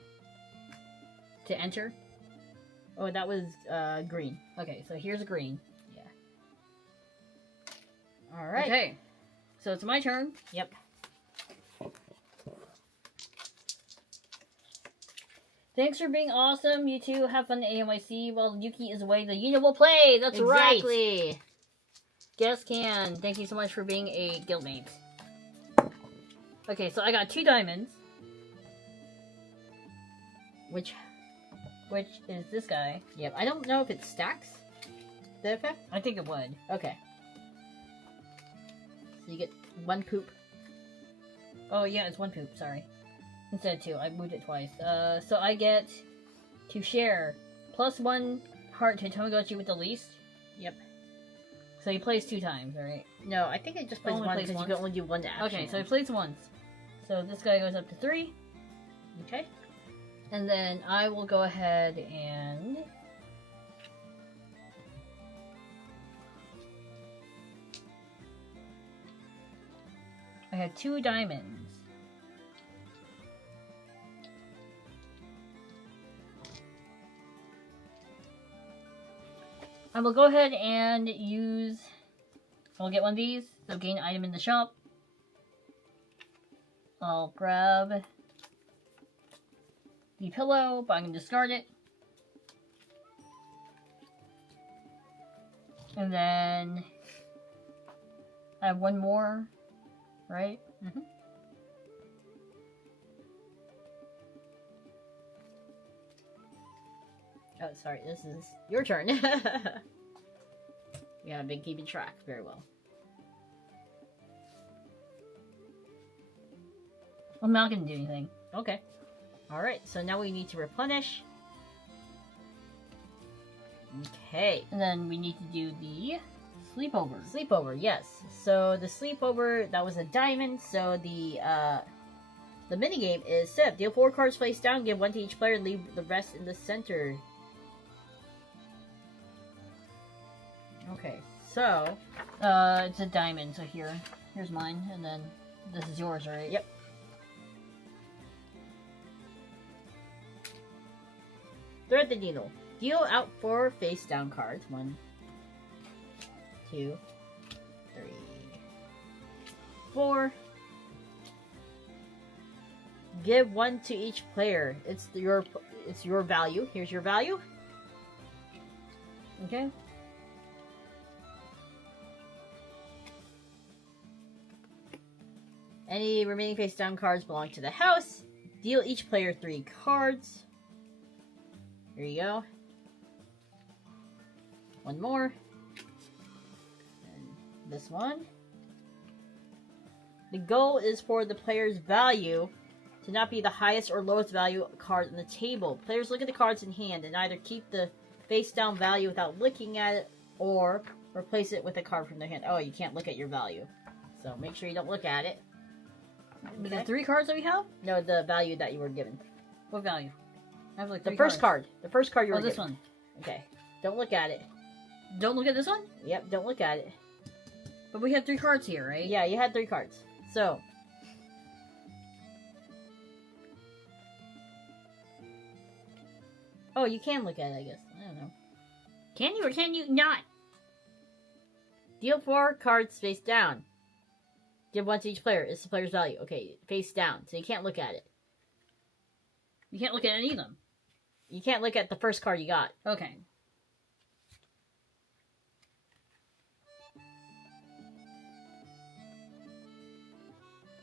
To enter? Oh, that was, green. Okay, so here's a green. Yeah. Alright. Okay. So it's my turn. Yep. Thanks for being awesome. You two have fun at ANYC. While Yuki is away, the Yuna will play. That's right. Exactly. Guess can. Thank you so much for being a guildmate. Okay, so I got 2 diamonds. Which is this guy. Yep. I don't know if it stacks the effect. I think it would. Okay. So you get 1 poop. Oh yeah, it's 1 poop, sorry. Instead of 2, I moved it twice. So I get to share plus 1 heart to Tamagotchi with the least. Yep. So he plays 2 times, right? No, I think it just plays Only 1 plays because you once? can only do 1 action. Okay, so he plays once. So this guy goes up to 3. Okay. And then I will go ahead and... I have 2 diamonds. I will go ahead and use... I'll get one of these. So gain item in the shop. I'll grab the pillow, but I'm going to discard it. And then I have 1 more, right? Mm-hmm. Oh, sorry, this is your turn. Yeah, I've been keeping track very well. I'm not going to do anything. Okay. Alright, so now we need to replenish. Okay. And then we need to do the sleepover. Sleepover, yes. So the sleepover, that was a diamond, so the minigame is set up. Deal 4 cards face down, give 1 to each player, and leave the rest in the center. Okay, so... it's a diamond, so here's mine, and then this is yours, right? Yep. Thread the needle. Deal out 4 face down cards. 1, 2, 3, 4. Give 1 to each player. It's your value. Here's your value. Okay. Any remaining face down cards belong to the house. Deal each player 3 cards. Here you go. 1 more. And this one. The goal is for the player's value to not be the highest or lowest value card on the table. Players look at the cards in hand and either keep the face down value without looking at it or replace it with a card from their hand. Oh, you can't look at your value. So make sure you don't look at it. With the 3 cards that we have? No, the value that you were given. What value? I have like 3 The first cards. card. The first card you were this given. one. Okay. Don't look at it. Don't look at this one? Yep, don't look at it. But we have 3 cards here, right? Yeah, you had 3 cards. So. Oh, you can look at it, I guess. I don't know. Can you or can you not? Deal 4 cards face down. Give 1 to each player. It's the player's value. Okay, face down. So you can't look at it. You can't look at any of them. You can't look at the first card you got. Okay.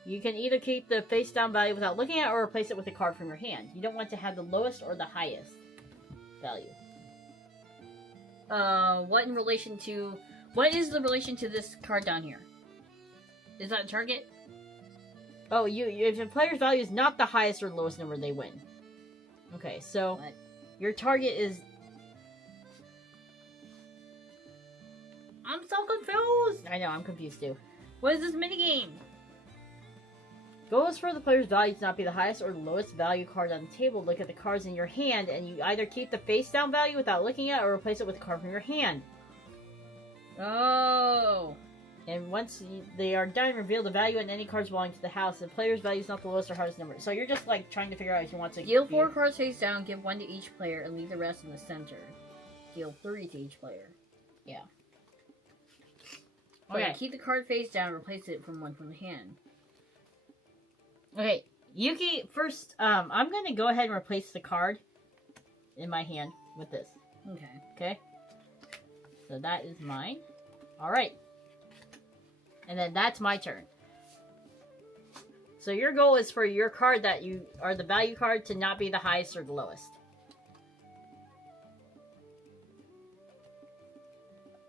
You can either keep the face down value without looking at it or replace it with a card from your hand. You don't want to have the lowest or the highest value. What is the relation to this card down here? Is that a target? Oh, if the player's value is not the highest or lowest number, they win. Okay, so What? your target is... I'm so confused! I know, I'm confused too. What is this minigame? Goals for the player's value to not be the highest or lowest value card on the table. Look at the cards in your hand, and you either keep the face down value without looking at it or replace it with a card from your hand. Oh. And once they are done, reveal the value and any cards belonging to the house. The player's value is not the lowest or highest number. So you're just like trying to figure out if you want to... Deal 4 cards face down, give 1 to each player, and leave the rest in the center. Deal 3 to each player. Yeah. Okay, keep the card face down, replace it from 1 from the hand. Okay, Yuki, first, I'm going to go ahead and replace the card in my hand with this. Okay. Okay? So that is mine. Alright. And then that's my turn. So your goal is for your card that you are the value card to not be the highest or the lowest.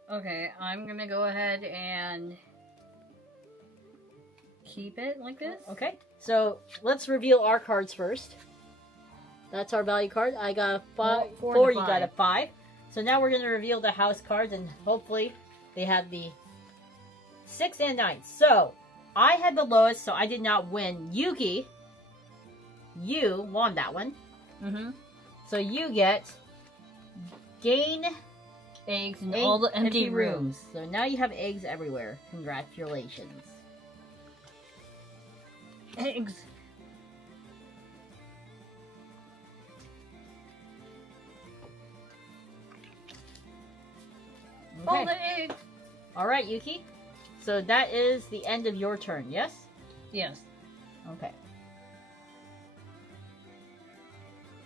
Okay, I'm gonna go ahead and keep it like this. Okay. So let's reveal our cards first. That's our value card. I got a 5. 4 4, and a you got a 5. 5. So now we're going to reveal the house cards, and hopefully they have the 6 and 9. So I had the lowest, so I did not win. Yuki, you won that one. Mm-hmm. So you get gain Eggs in all the empty rooms. So now you have eggs everywhere. Congratulations. Eggs. All Okay. the eggs. Alright, Yuki. So that is the end of your turn, yes? Yes. Okay.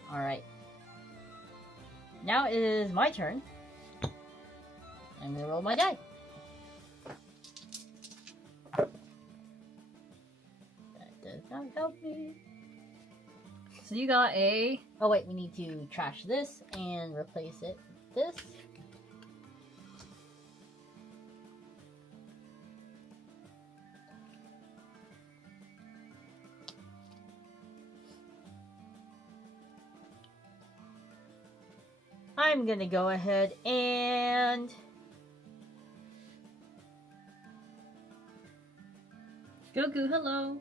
Alright. Now it is my turn. I'm gonna roll my die. That does not help me. So you got a... Oh wait, we need to trash this and replace it with this. I'm gonna go ahead and Goku, hello.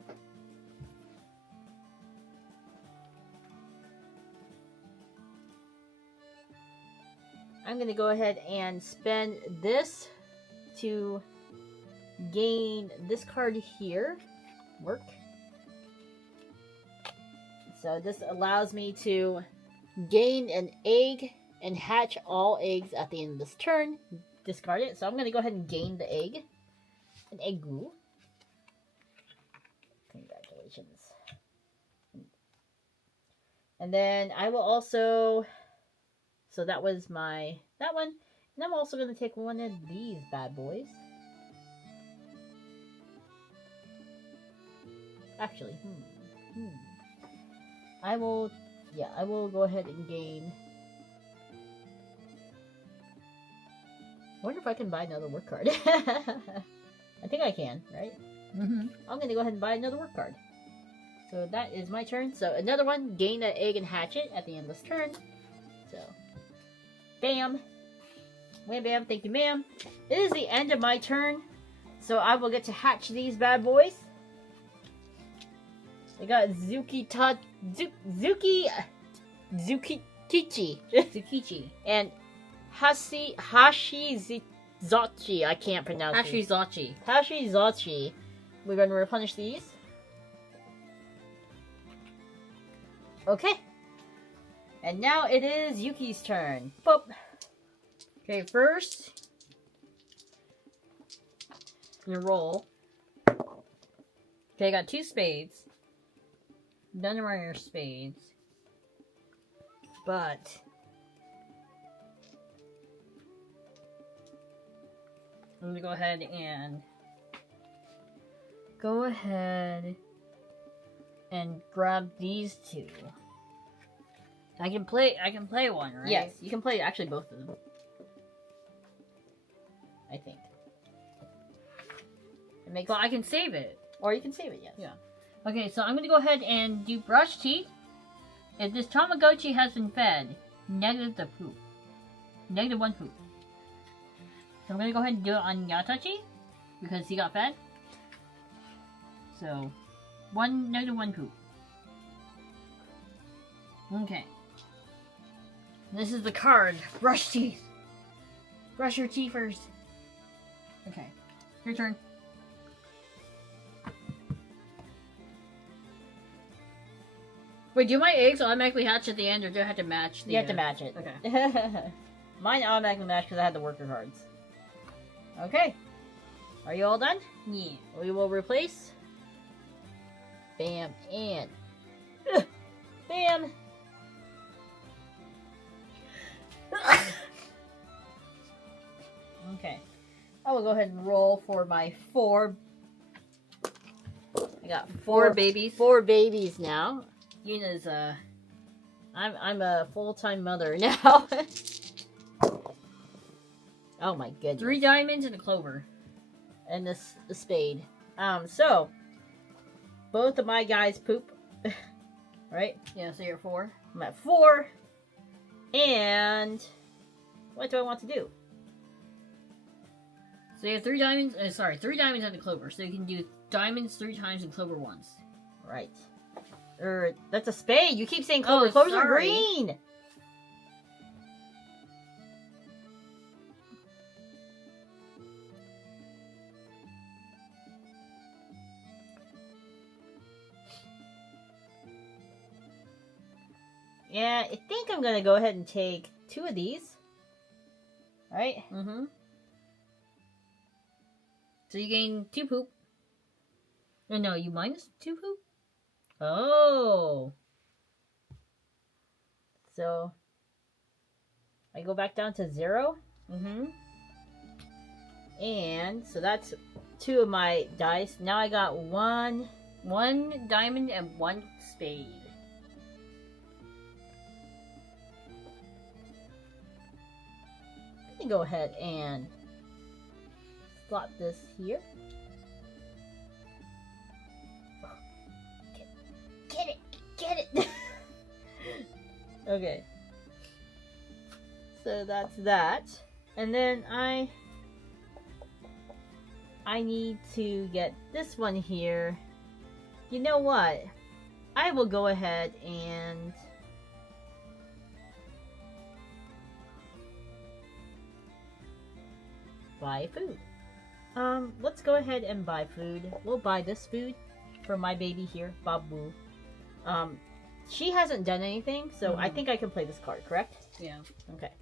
I'm gonna go ahead and spend this to gain this card here. Work. So this allows me to gain an egg and hatch all eggs at the end of this turn. Discard it. So I'm gonna go ahead and gain the egg. An egg. Congratulations. And then I will also... So that was that one. And I'm also going to take one of these bad boys. Actually, I will go ahead and gain... I wonder if I can buy another work card. I think I can, right? Mm-hmm. I'm going to go ahead and buy another work card. So that is my turn. So another one, gain an egg and hatch it at the end of this turn. So, bam. Wham bam, thank you ma'am. It is the end of my turn. So I will get to hatch these bad boys. I got Zukikichi. Tsukichi. And Hashizachi. I can't pronounce it. Hashizachi. Hashizachi. We're going to replenish these. Okay. And now it is Yuki's turn. Boop. Okay, first, I'm gonna roll. Okay, I got 2 spades. None of them are spades. But I'm gonna go ahead and grab these 2. I can play one, right? Yes, you can play actually both of them. I think. Well, I can save it. Or you can save it, yes. Yeah. Okay, so I'm going to go ahead and do brush teeth. If this Tamagotchi has been fed, negative the poop. Negative 1 poop. So I'm going to go ahead and do it on Yatachi, because he got fed. So, negative 1 poop. Okay. This is the card. Brush teeth. Brush your teethers. Okay. Your turn. Wait, do my eggs automatically hatch at the end, or do I have to match the... You have to match it. Okay. Mine automatically matched because I had the worker cards. Okay. Are you all done? Yeah. We will replace. Bam and... Bam! Okay. I will go ahead and roll for my 4. I got 4 babies. 4 babies now. Yuna's I'm a full-time mother now. Oh my goodness. 3 diamonds and a clover. And the spade. So both of my guys poop. Right? Yeah, so you're 4. I'm at 4. And what do I want to do? So you have 3 diamonds, 3 diamonds and a clover. So you can do diamonds 3 times and clover once. Right. That's a spade. You keep saying clover. Oh, Clovers are sorry. green. Yeah, I think I'm going to go ahead and take 2 of these. Right? Mm-hmm. So you gain 2 poop. No, you minus 2 poop? Oh. So I go back down to 0. Mm-hmm. And so that's 2 of my dice. Now I got 1 diamond and 1 spade. I can go ahead and slot this here. Get it! Okay. So that's that. And then I need to get this one here. You know what? I will go ahead and buy food. Let's go ahead and buy food. We'll buy this food for my baby here, Babu. She hasn't done anything, so I think I can play this card, correct? Yeah. Okay.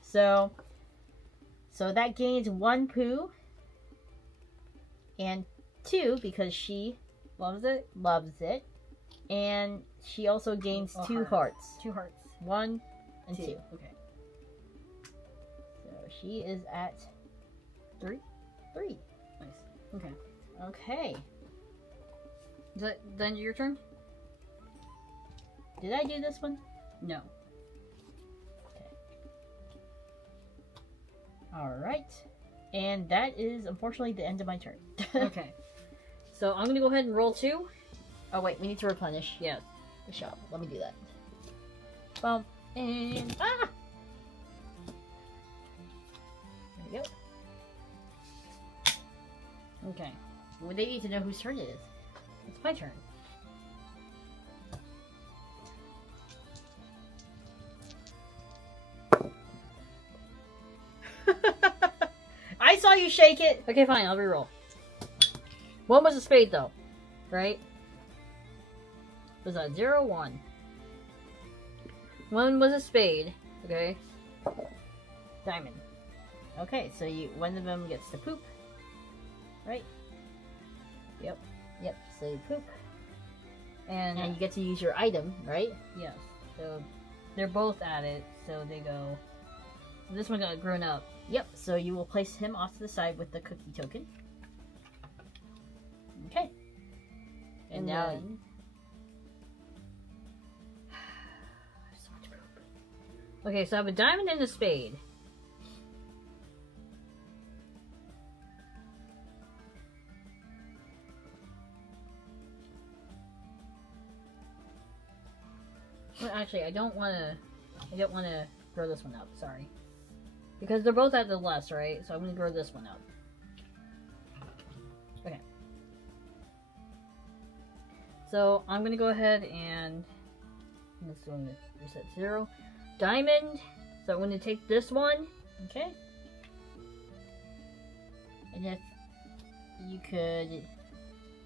So that gains 1 poo. And 2 because she loves it. And she also gains 2 hearts. 2 hearts. 1 and 2. Okay. So she is at 3. Nice. Okay. Okay. Is that then your turn? Did I do this one? No. Okay. Alright. And that is unfortunately the end of my turn. Okay. So I'm gonna go ahead and roll 2. Oh wait, we need to replenish. Yes. The shop. Let me do that. Bump and ah. There we go. Okay. Well, they need to know whose turn it is. It's my turn. I saw you shake it. Okay, fine. I'll reroll. One was a spade, though. Right? Was that 0, 1? One was a spade. Okay. Diamond. Okay, so one of them gets to poop. Right? Yep. Yep, so you poop. And you get to use your item, right? yes. So they're both at it. So they go. So this one got grown up. Yep, so you will place him off to the side with the cookie token. Okay. And now... then- So much poop. Okay, so I have a diamond and a spade. Well, actually, I don't want to grow this one up. Sorry, because they're both at the less, right? So I'm going to grow this one up. Okay. So I'm going to go ahead and this one reset 0. Diamond. So I'm going to take this one. Okay. And if you could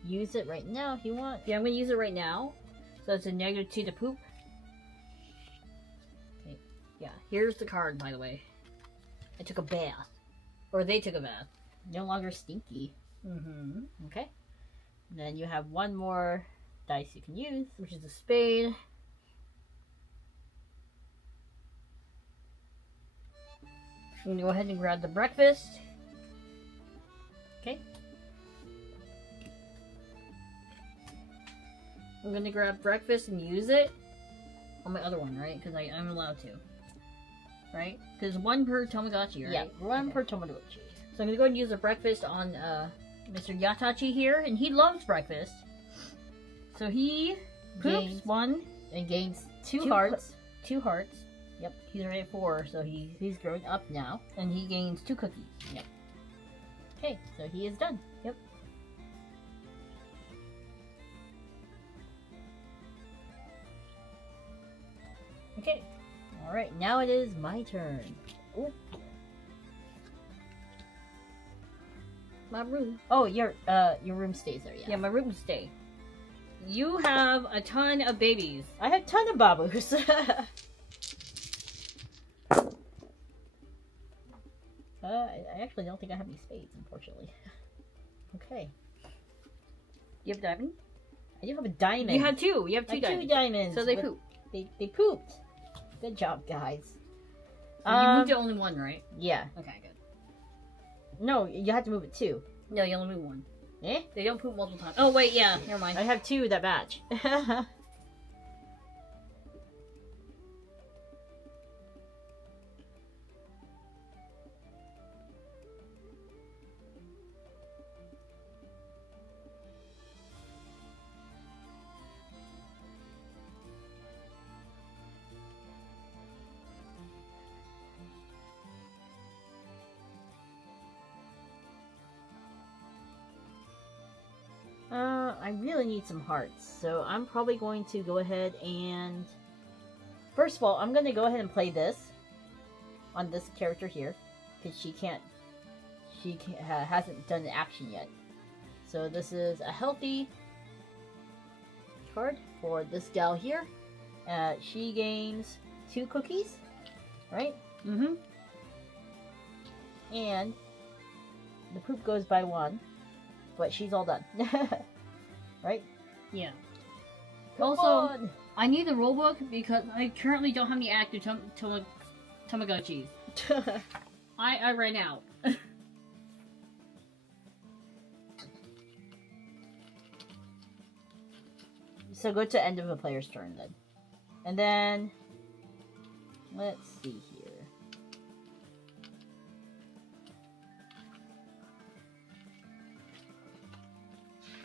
use it right now if you want. Yeah, I'm going to use it right now. So it's a -2 to poop. Okay. Yeah, here's the card, by the way. I took a bath. Or they took a bath. No longer stinky. Mm-hmm. Okay. And then you have one more dice you can use. Which is a spade. I'm going to go ahead and grab the breakfast. Okay. I'm going to grab breakfast and use it on my other one, right? Because I'm allowed to. Right? Because one per Tamagotchi, right? Yeah, one Okay. per Tamagotchi. So I'm going to go ahead and use the breakfast on Mr. Yatachi here. And he loves breakfast. So he poops Gains. 1, And gains two Two hearts. 2 hearts. Yep, he's already at 4, so He's growing up now. and he gains 2 cookies. Yep. Okay, so he is done. Yep. Okay. Alright, now it is my turn. Ooh. My room. Oh, your room stays there, Yeah, my room stay. You have a ton of babies. I have a ton of babus. I actually don't think I have any spades, unfortunately. Okay. You have a diamond? I do have a diamond. You have 2. You have I 2 have diamonds. two diamonds. So they but poop. They pooped. Good job, guys. So you moved to only 1, right? Yeah. Okay, good. No, you have to move it 2. No, you only move 1. Eh? They don't poop multiple times. Oh, wait, yeah. Never mind. I have 2 that match. I really need some hearts, so I'm probably going to go ahead and... First of all, I'm going to go ahead and play this on this character here, because hasn't done an action yet. So this is a healthy card for this gal here. She gains 2 cookies, right? Mm-hmm. And the poop goes by 1, but she's all done. Right? Yeah. Come Also, on. I need the rulebook because I currently don't have any active Tamagotchis. I ran out. So go to end of a player's turn then. And then, let's see here.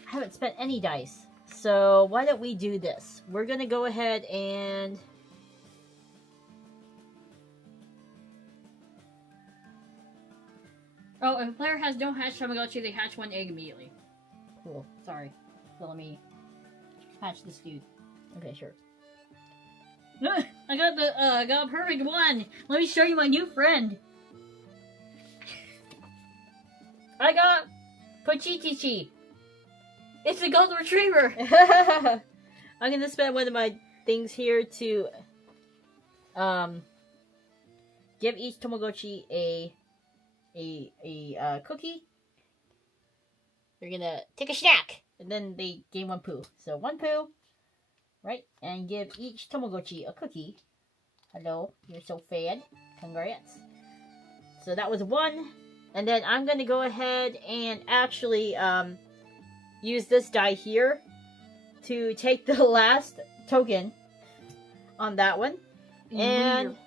I haven't spent any dice. So why don't we do this? We're gonna go ahead and Oh, if a player has no hatch Tamagotchi, they hatch one egg immediately. cool. Sorry. So let me hatch this dude. Okay, sure. I got a perfect one. Let me show you my new friend. I got Pochitichi. It's a golden retriever. I'm gonna spend one of my things here to give each Tamagotchi a cookie. They're gonna take a snack, and then they gain one poo. So one poo, right? And give each Tamagotchi a cookie. Hello, you're so fed. Congrats. So that was one, and then I'm gonna go ahead and actually use this die here to take the last token on that one. And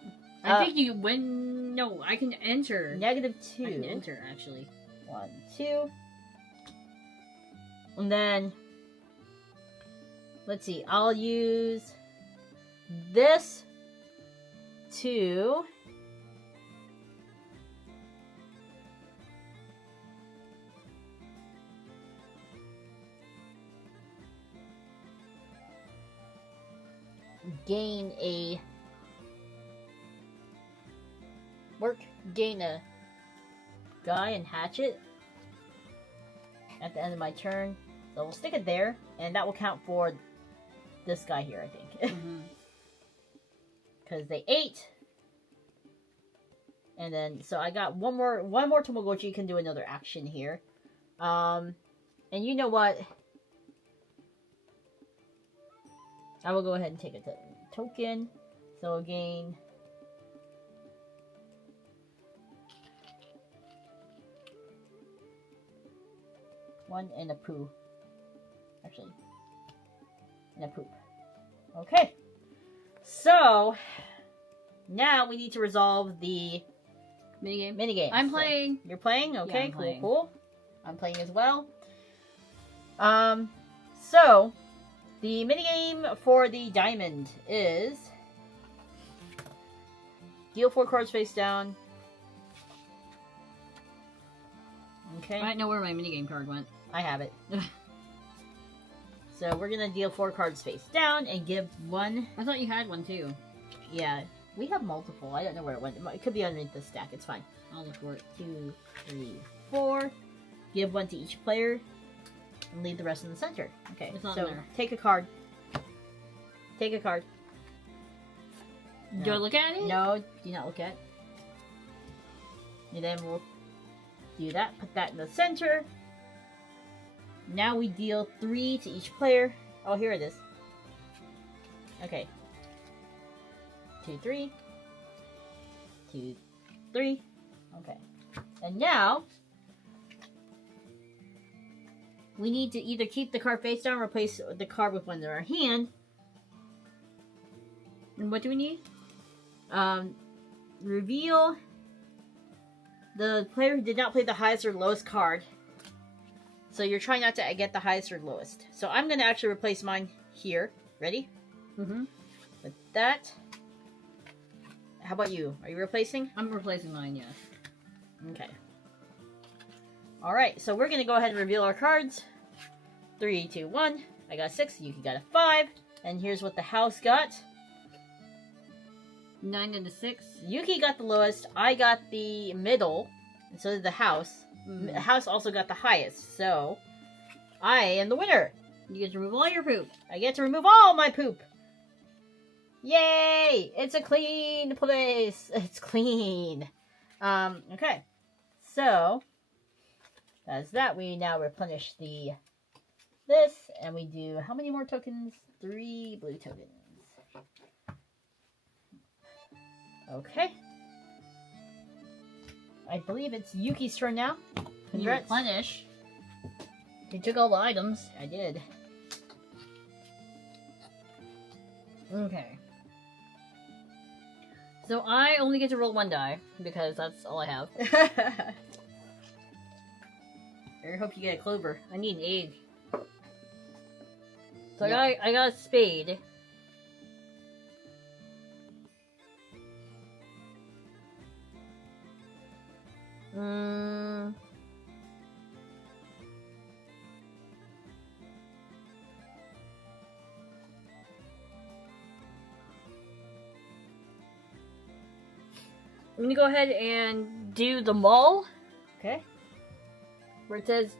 I think you win. No, I can enter. -2. I can enter actually. 1, 2. And then let's see. I'll use this to gain a guy and hatch it at the end of my turn. So we'll stick it there, and that will count for this guy here, I think. Because they ate. And then, so I got one more Tamagotchi can do another action here. And you know what? I will go ahead and take a token. So again, one and a poo. Actually, and a poop. Okay. So now we need to resolve the minigame. I'm playing. You're playing? Okay, I'm playing. Cool. I'm playing as well. So the minigame for the diamond is deal 4 cards face down. Okay. I don't know where my minigame card went. I have it. So we're gonna deal 4 cards face down and give one. I thought you had one too. Yeah, we have multiple. I don't know where it went. It could be underneath the stack. It's fine. I'll look for it. 2, 3, 4. Give one to each player and leave the rest in the center. Okay, It's not so in there. take a card. Take a card. Do I look at it? No, do not look at it. And then we'll do that. Put that in the center. Now we deal 3 to each player. Oh, here it is. Okay. 2, 3. 2, 3. Okay. And now we need to either keep the card face down or replace the card with one in our hand. And what do we need? Reveal the player who did not play the highest or lowest card. So you're trying not to get the highest or lowest. So I'm going to actually replace mine here. Ready? Mm-hmm. With that. How about you? Are you replacing? I'm replacing mine, yes. Okay. Alright, so we're going to go ahead and reveal our cards. 3, 2, 1. I got 6. Yuki got a 5. And here's what the house got. 9 and a 6. Yuki got the lowest. I got the middle. And so did the house. Mm. The house also got the highest. So I am the winner. You get to remove all your poop. I get to remove all my poop. Yay! It's a clean place. It's clean. Okay. So that's that. We now replenish this, and we do how many more tokens? 3 blue tokens. Okay. I believe it's Yuki's turn now. You Congrats. replenish. You took all the items. I did. Okay. So I only get to roll 1 die, because that's all I have. I hope you get a clover. I need an egg. So Yeah. I got a spade. I'm gonna go ahead and do the mall. Okay. Where it says,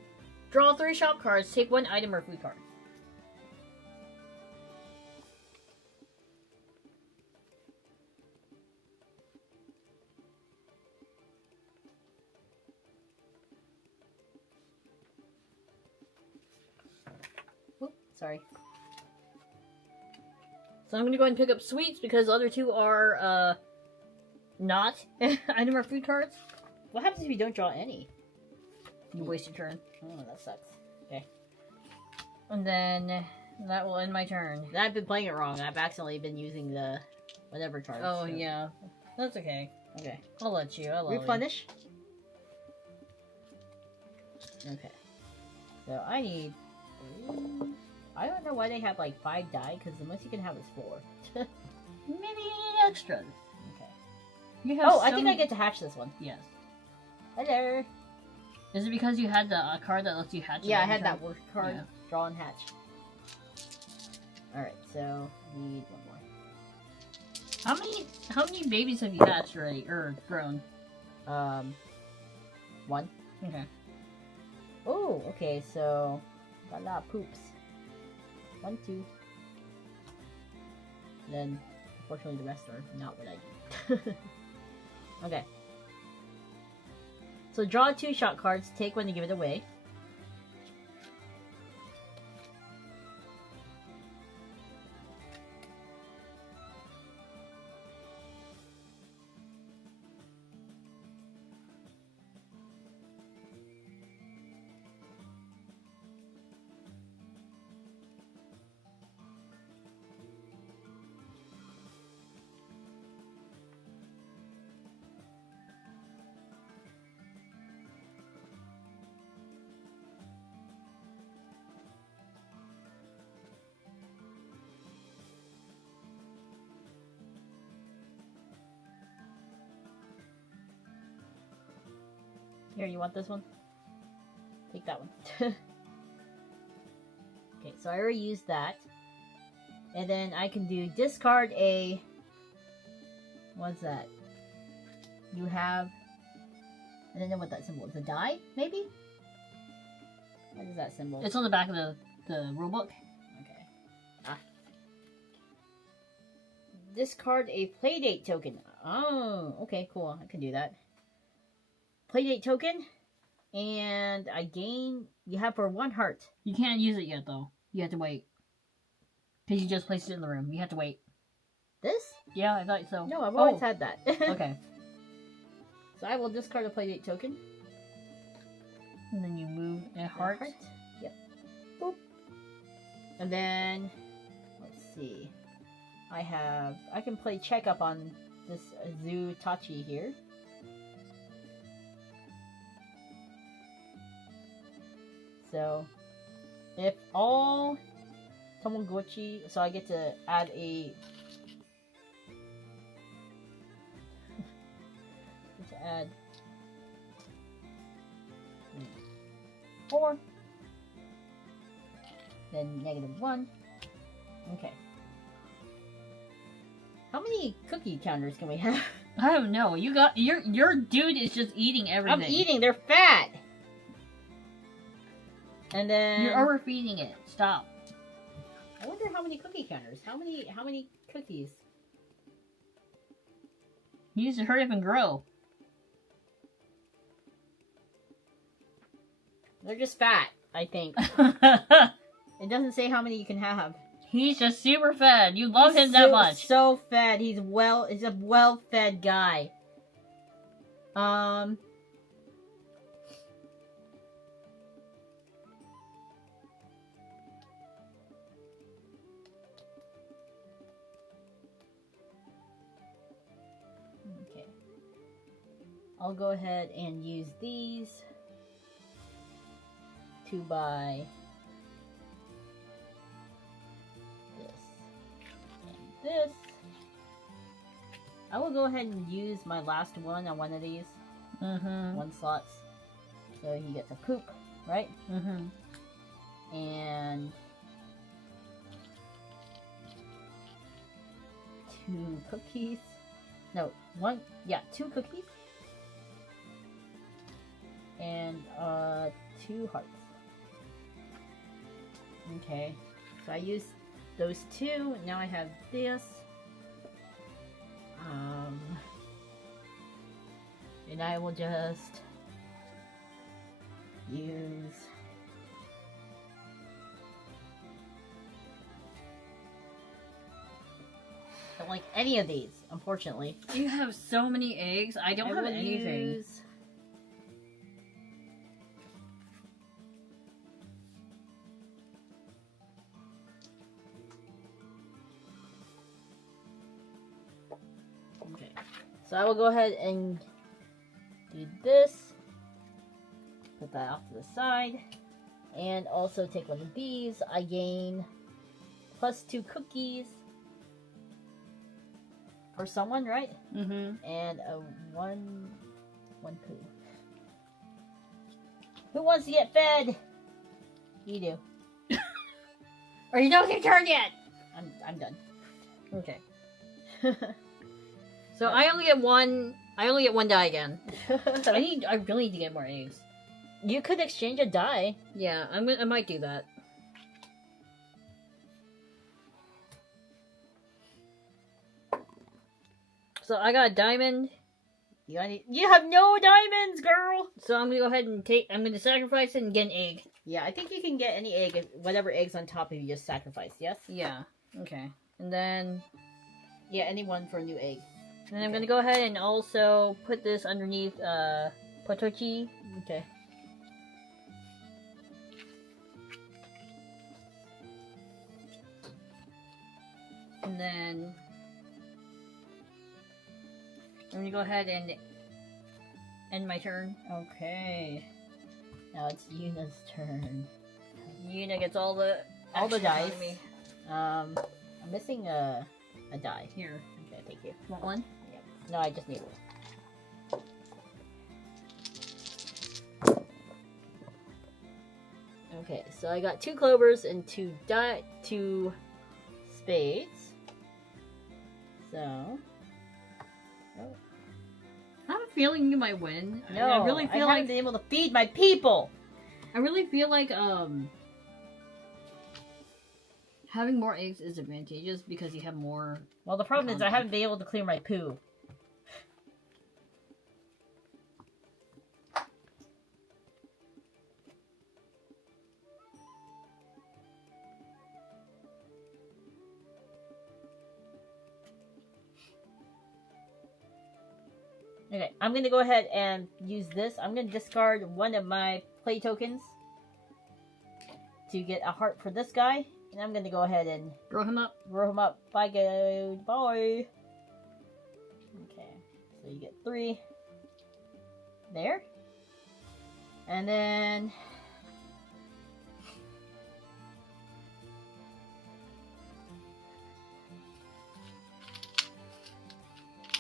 draw 3 shop cards, take 1 item or food card. Oop, sorry. So I'm gonna go ahead and pick up sweets because the other 2 are, not item or food cards. What happens if you don't draw any? You waste your turn. Oh, that sucks. Okay. And then that will end my turn. I've been playing it wrong. I've accidentally been using the whatever cards. Oh, so. yeah. That's okay. Okay. I'll let you. I'll let you. Replenish. Okay. So I need 3. I don't know why they have like 5 die, because the most you can have is 4. Maybe you need extras. Okay. You have I think I get to hatch this one. Yes. Hello. Is it because you had the card that lets you hatch? Yeah, I every had turn? that work card. Yeah. Draw and hatch. Alright, so need 1 more. How many babies have you hatched already or grown? 1. Okay. Oh, okay, so got a lot of poops. 1, 2. Then, unfortunately, the rest are not what I do. Okay. So draw 2 shot cards, take 1 to give it away. Here, you want this one? Take that one. Okay, so I already used that. And then I can do discard a... What's that? You have... I don't know what that symbol is. A die, maybe? What is that symbol? It's on the back of the rulebook. Okay. Ah. Discard a playdate token. Oh, okay, cool. I can do that. Playdate token. And I gain... You have for 1 heart. You can't use it yet, though. You have to wait. Because you just placed it in the room. You have to wait. This? Yeah, I thought so. No, I've always had that. Okay. So I will discard a playdate token. And then you move a heart. Yep. Boop. And then, let's see. I can play check up on this Tachi here. So, if all Tamagotchi, so I get to add a... add 4, then -1. Okay. How many cookie counters can we have? I don't know. You got your dude is just eating everything. I'm eating. They're fat. And then You're overfeeding it. Stop. I wonder how many cookie counters. How many cookies? You need to hurry up and grow. They're just fat, I think. It doesn't say how many you can have. He's just super fed. You love him He's that much. So fed. He's a well-fed guy. Okay. I'll go ahead and use these to buy this. I will go ahead and use my last one on one of these. One slots. So he gets a poop, right? And 2 cookies. No, 1. Yeah, 2 cookies. And 2 hearts. Okay, so I use those 2. Now I have this. And I will just use don't like any of these, unfortunately. You have so many eggs. I don't have anything. Okay, so I will go ahead and do this. Put that off to the side. And also take one of these. I gain plus 2 cookies. For someone, right? And a one poo. Who wants to get fed? You do. Or you don't get turned yet. I'm done. Okay. So I only get one. I only get 1 die again. I really need to get more eggs. You could exchange a die. Yeah, I might do that. So I got a diamond. You have no diamonds, girl. So I'm gonna go ahead and I'm gonna sacrifice it and get an egg. Yeah, I think you can get any egg, whatever egg's on top of you, just sacrifice. Yes. Yeah. Okay. And then, yeah, anyone for a new egg. And I'm gonna go ahead and also put this underneath Potochi. Okay. And then I'm gonna go ahead and end my turn. Okay. Now it's Yuna's turn. Yuna gets all the dice. Me. I'm missing a die. Here. Okay, thank you. Want one? Yep. No, I just need one. Okay, so I got 2 clovers and 2 spades. So, I have a feeling you might win. no, I really feel I haven't been able to feed my people. I really feel like having more eggs is advantageous because you have more. Well, the problem is I haven't been able to clear my poo. Okay, I'm gonna go ahead and use this. I'm gonna discard one of my play tokens to get a heart for this guy. And I'm gonna go ahead and Grow him up. grow him up. Bye, goodbye. Okay, so you get 3 there. And then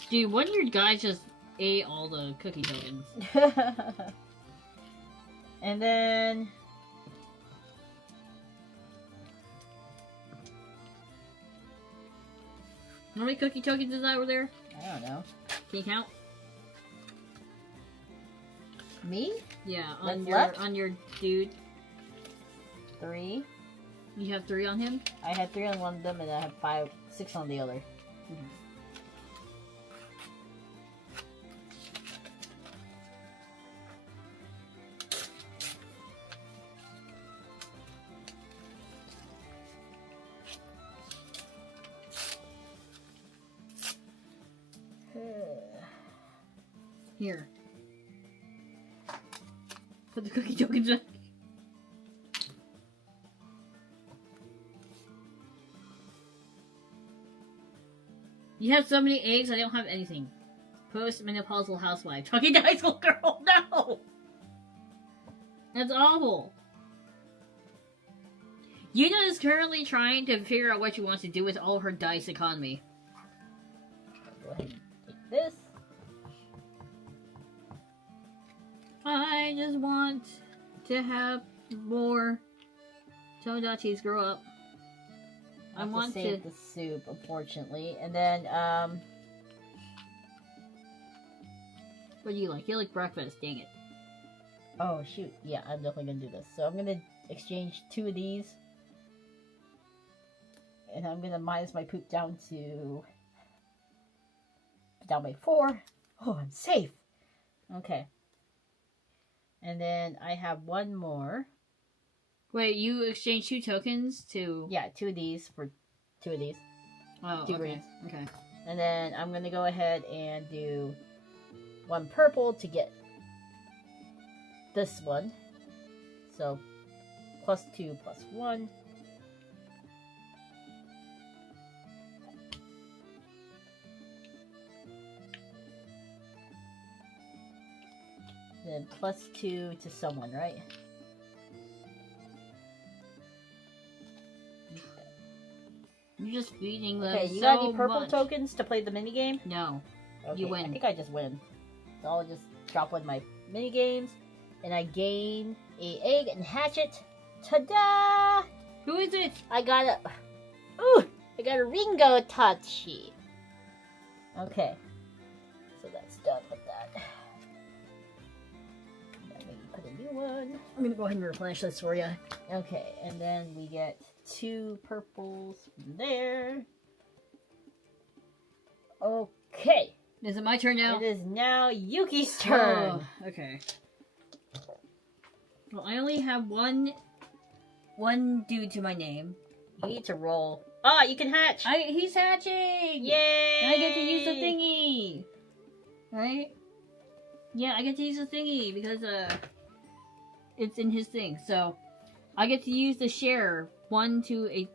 Dude, one of your guys just ate all the cookie tokens. and then How many cookie tokens is that over there? I don't know. Can you count? Me? Yeah, What's on your dude. 3. You have 3 on him? I had 3 on one of them and I have 6 on the other. Here. Put the cookie tokens in. You have so many eggs, I don't have anything. Post-menopausal housewife. Talking to high school girl, no! That's awful. Yuna is currently trying to figure out what she wants to do with all her dice economy. Go ahead and take this. I just want to have more Tamagotchis grow up. I want to save the soup, unfortunately, and then What do you like? You like breakfast, dang it. oh shoot, yeah, I'm definitely gonna do this. So I'm gonna exchange 2 of these, and I'm gonna minus my poop down by 4. Oh, I'm safe. Okay, and then I have 1 more. Wait, you exchange 2 tokens to... Yeah, 2 of these for 2 of these. Oh, 2 okay. greens. Okay. And then I'm gonna go ahead and do 1 purple to get this one. So +2 +1. Then +2 to someone, right? You're just feeding them Okay, you so got any purple much. tokens to play the minigame? No. Okay, You win. I think I just win. So I'll just drop one of my mini games, and I gain a egg and hatchet. Ta-da! Who is it? I got a Ringo Tachi. Okay, so that's done with that. Then we put a new one. I'm gonna go ahead and replenish this for you. Okay, and then we get 2 purples from there. Okay. Is it my turn now? It is now Yuki's turn. Oh, okay. Well, I only have one dude to my name. You need to roll. Ah, you can hatch. He's hatching! Yay! And I get to use the thingy! Right? Yeah, I get to use the thingy because, it's in his thing. So, I get to use the share 1 to 8.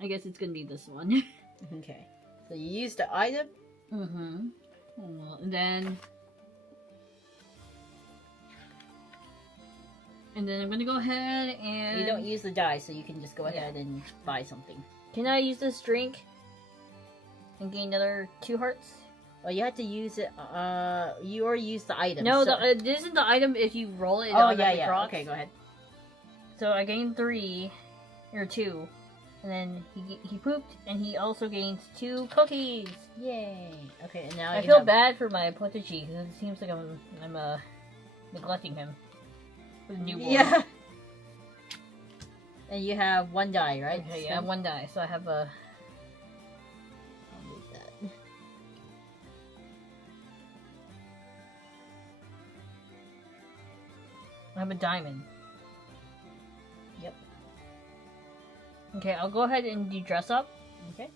I guess it's gonna be this one. Okay. So you use the item. Mm-hmm. Well, and then I'm gonna go ahead and... You don't use the die, so you can just go ahead and buy something. Can I use this drink and gain another 2 hearts? Well, you have to use it. You already used the item. No, so... this isn't the item. If you roll it, it Oh automatically yeah. drops. Okay, go ahead. So I gained 3 or 2, and then he pooped, and he also gains 2 cookies. Yay! Okay, and now I you feel have... bad for my Potachi because it seems like I'm neglecting him with a newborn. Yeah. And you have 1 die, right? Okay, yeah, 1 die, so I have a... I'll move that. I have a diamond. Yep. Okay, I'll go ahead and do dress up. Okay.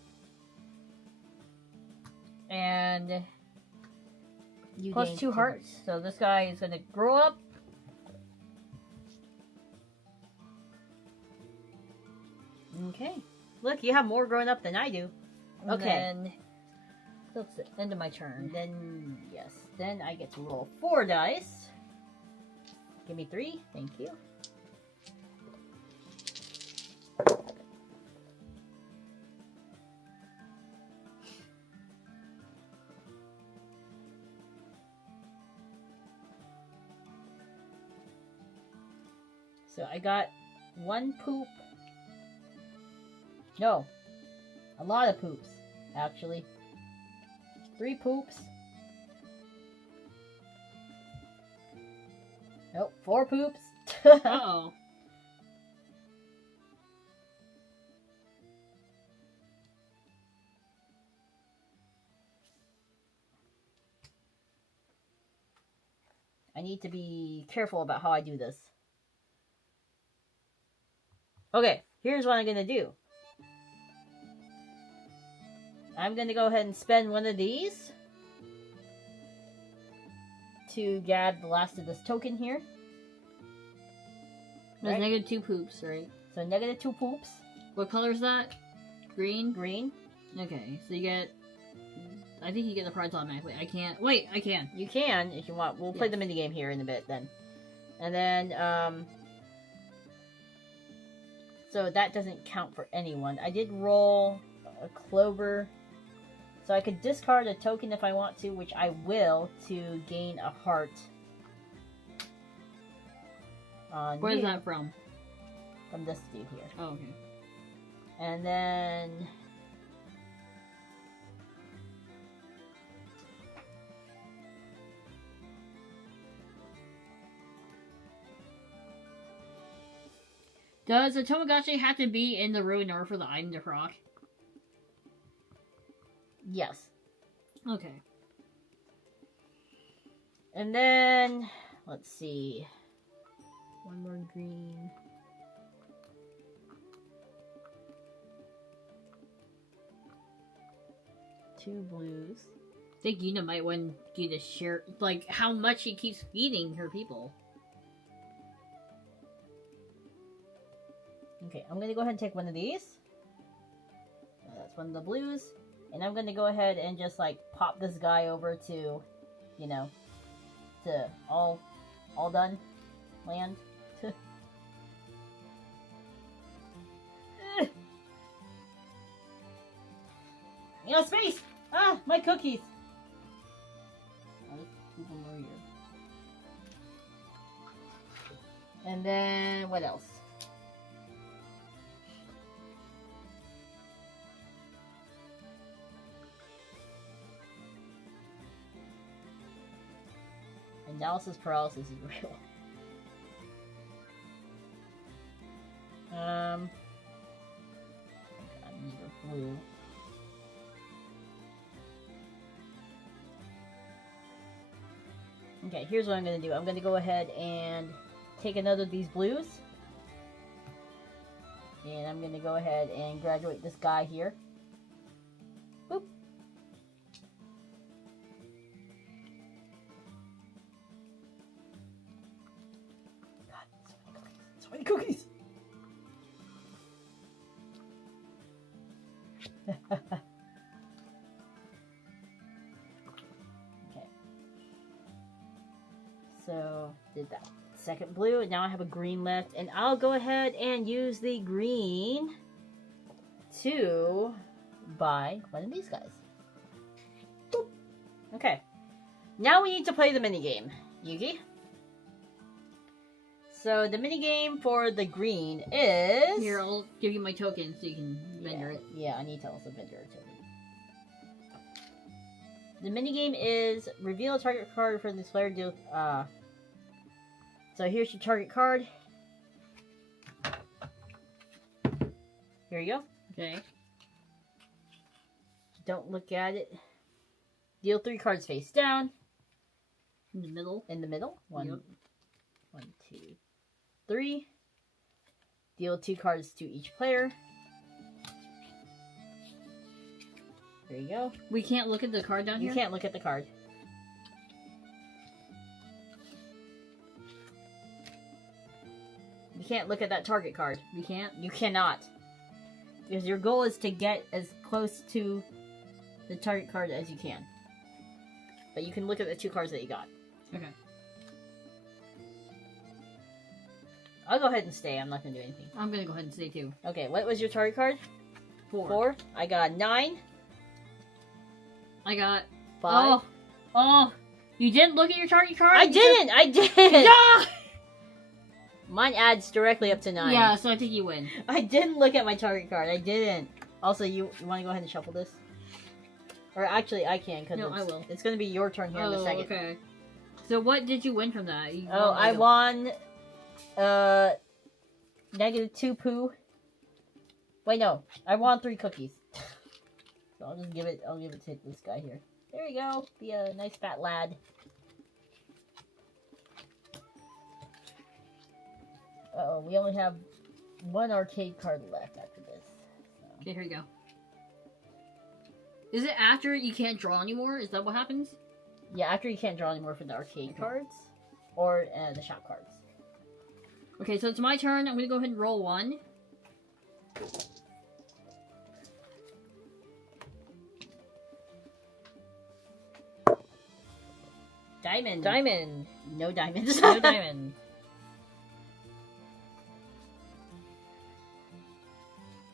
And You plus gained 2 hearts. So this guy is gonna grow up. Okay. Look, you have more growing up than I do. And Okay. then that's the end of my turn. And then, yes. Then I get to roll 4 dice. Give me 3. Thank you. So I got 1 poop. No. A lot of poops, actually. 3 poops. Nope, 4 poops. Uh-oh. I need to be careful about how I do this. Okay, here's what I'm gonna do. I'm gonna go ahead and spend 1 of these to grab the last of this token here. There's Right. negative 2 poops, right? So negative 2 poops. What color is that? Green? Green. Okay, so you get... I think you get the prize automatically. I can't... Wait, I can. You can if you want. We'll play Yes. the minigame here in a bit then. And then, So that doesn't count for anyone. I did roll a clover. So I could discard a token if I want to, which I will, to gain a heart. Where's that from? From this dude here. Oh, okay. And then... Does a Tamagotchi have to be in the room in order for the item to proc? Yes. Okay. And then... Let's see... One more green... 2 blues. I think Yuna might want you to share, like, how much she keeps feeding her people. Okay, I'm gonna go ahead and take one of these. That's one of the blues. And I'm gonna go ahead and just, like, pop this guy over to, you know, to all done land. You know, space! Ah, my cookies! I'll just keep them over here. And then, what else? Analysis paralysis is real. I need a blue. Okay, here's what I'm going to do. I'm going to go ahead and take another of these blues. And I'm going to go ahead and graduate this guy here. Boop. God, so many cookies. So, did that second blue, and now I have a green left, and I'll go ahead and use the green to buy one of these guys. Boop. Okay, now we need to play the minigame, Yuki. So, the minigame for the green is... Here, I'll give you my token so you can vendor it. Yeah, I need to also vendor a token. The minigame is reveal a target card from this player deal. So here's your target card. Here you go. Okay. Don't look at it. Deal 3 cards face down. In the middle. In the middle. One, Yep. 1, 2, 3. Deal 2 cards to each player. There you go. We can't look at the card down here? You can't look at the card. You can't look at that target card. We can't? You cannot. Because your goal is to get as close to the target card as you can. But you can look at the 2 cards that you got. Okay. I'll go ahead and stay. I'm not going to do anything. I'm going to go ahead and stay too. Okay, what was your target card? 4. 4. I got 9. I got 5. Oh! You didn't look at your target card? I didn't! I didn't! Yeah! Mine adds directly up to 9. Yeah, so I think you win. I didn't look at my target card. I didn't. Also, you want to go ahead and shuffle this? Or actually, I can, because No, I will. It's going to be your turn here in a second. Okay. So what did you win from that? You Oh, I won. won, -2 poo. Wait, no. I won 3 cookies. So I'll give it to this guy here. There you go. Be a nice fat lad. Uh-oh, we only have 1 arcade card left after this. So. Okay, here you go. Is it after you can't draw anymore? Is that what happens? Yeah, after you can't draw anymore for the arcade cards. Or the shop cards. Okay, so it's my turn. I'm going to go ahead and roll 1. Diamond. Diamond. No diamonds. No diamond.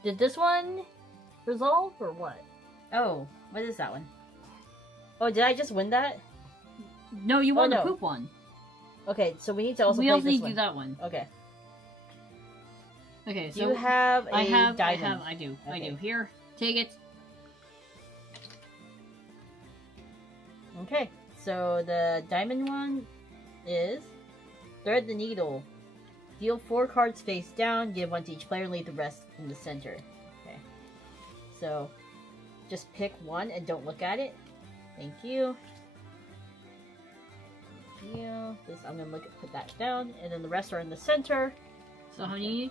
Did this one resolve or what? Oh, what is that one? Oh, did I just win that? No, you won no. the poop one. Okay, so we need to also We play also this need to one. do that one. Okay. Okay, Do so you have a diamond? I do. Okay. Here, take it. Okay, so the diamond one is thread the needle. Deal 4 cards face down, give 1 to each player, and leave the rest in the center. Okay. So, just pick one and don't look at it. Thank you. Thank you. This, I'm gonna put that down, and then the rest are in the center. So how many?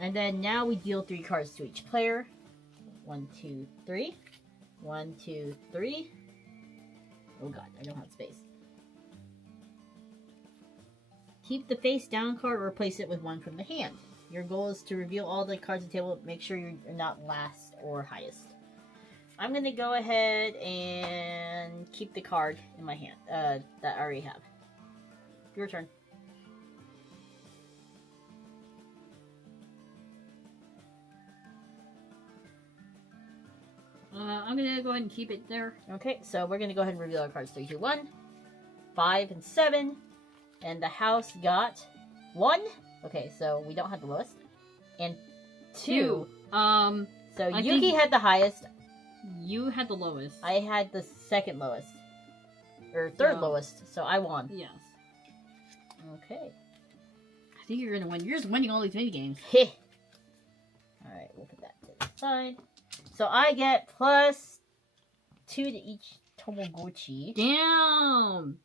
And then now we deal 3 cards to each player. 1, 2, 3. 1, 2, 3. Oh god, I don't have space. Keep the face down card or replace it with one from the hand. Your goal is to reveal all the cards on the table. Make sure you're not last or highest. I'm gonna go ahead and keep the card in my hand that I already have. Your turn. I'm gonna go ahead and keep it there. Okay, so we're gonna go ahead and reveal our cards. 3, 2, 1. 5 and 7. And the house got 1. Okay, so we don't have the lowest. And 2. So Yuki had the highest. You had the lowest. I had the second lowest. Or third lowest, so I won. Yes. Okay. I think you're gonna win. You're just winning all these mini games. Heh. Alright, we'll put that to the side. So I get plus 2 to each Tamagotchi. Damn!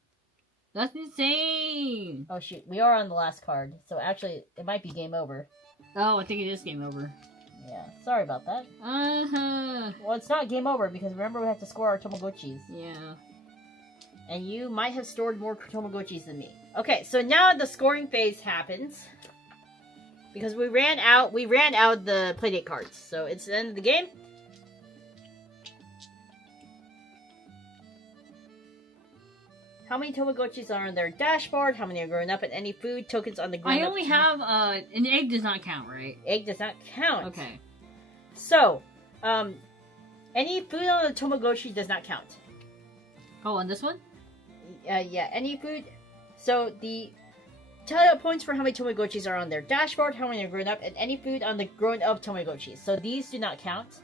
That's insane! Oh shoot, we are on the last card. So actually, it might be game over. Oh, I think it is game over. Yeah, sorry about that. Uh-huh. Well, it's not game over because remember we have to score our Tamagotchis. Yeah. And you might have stored more Tamagotchis than me. Okay, so now the scoring phase happens. Because we ran out the playdate cards. So it's the end of the game. How many Tamagotchis are on their dashboard? How many are growing up? And any food tokens on the grown I up? only have, an egg does not count, right? Egg does not count. Okay. So, any food on the Tamagotchi does not count. Oh, on this one? Yeah, any food. So, the tally points for how many Tamagotchis are on their dashboard, how many are grown up, and any food on the grown up Tamagotchis. So, these do not count.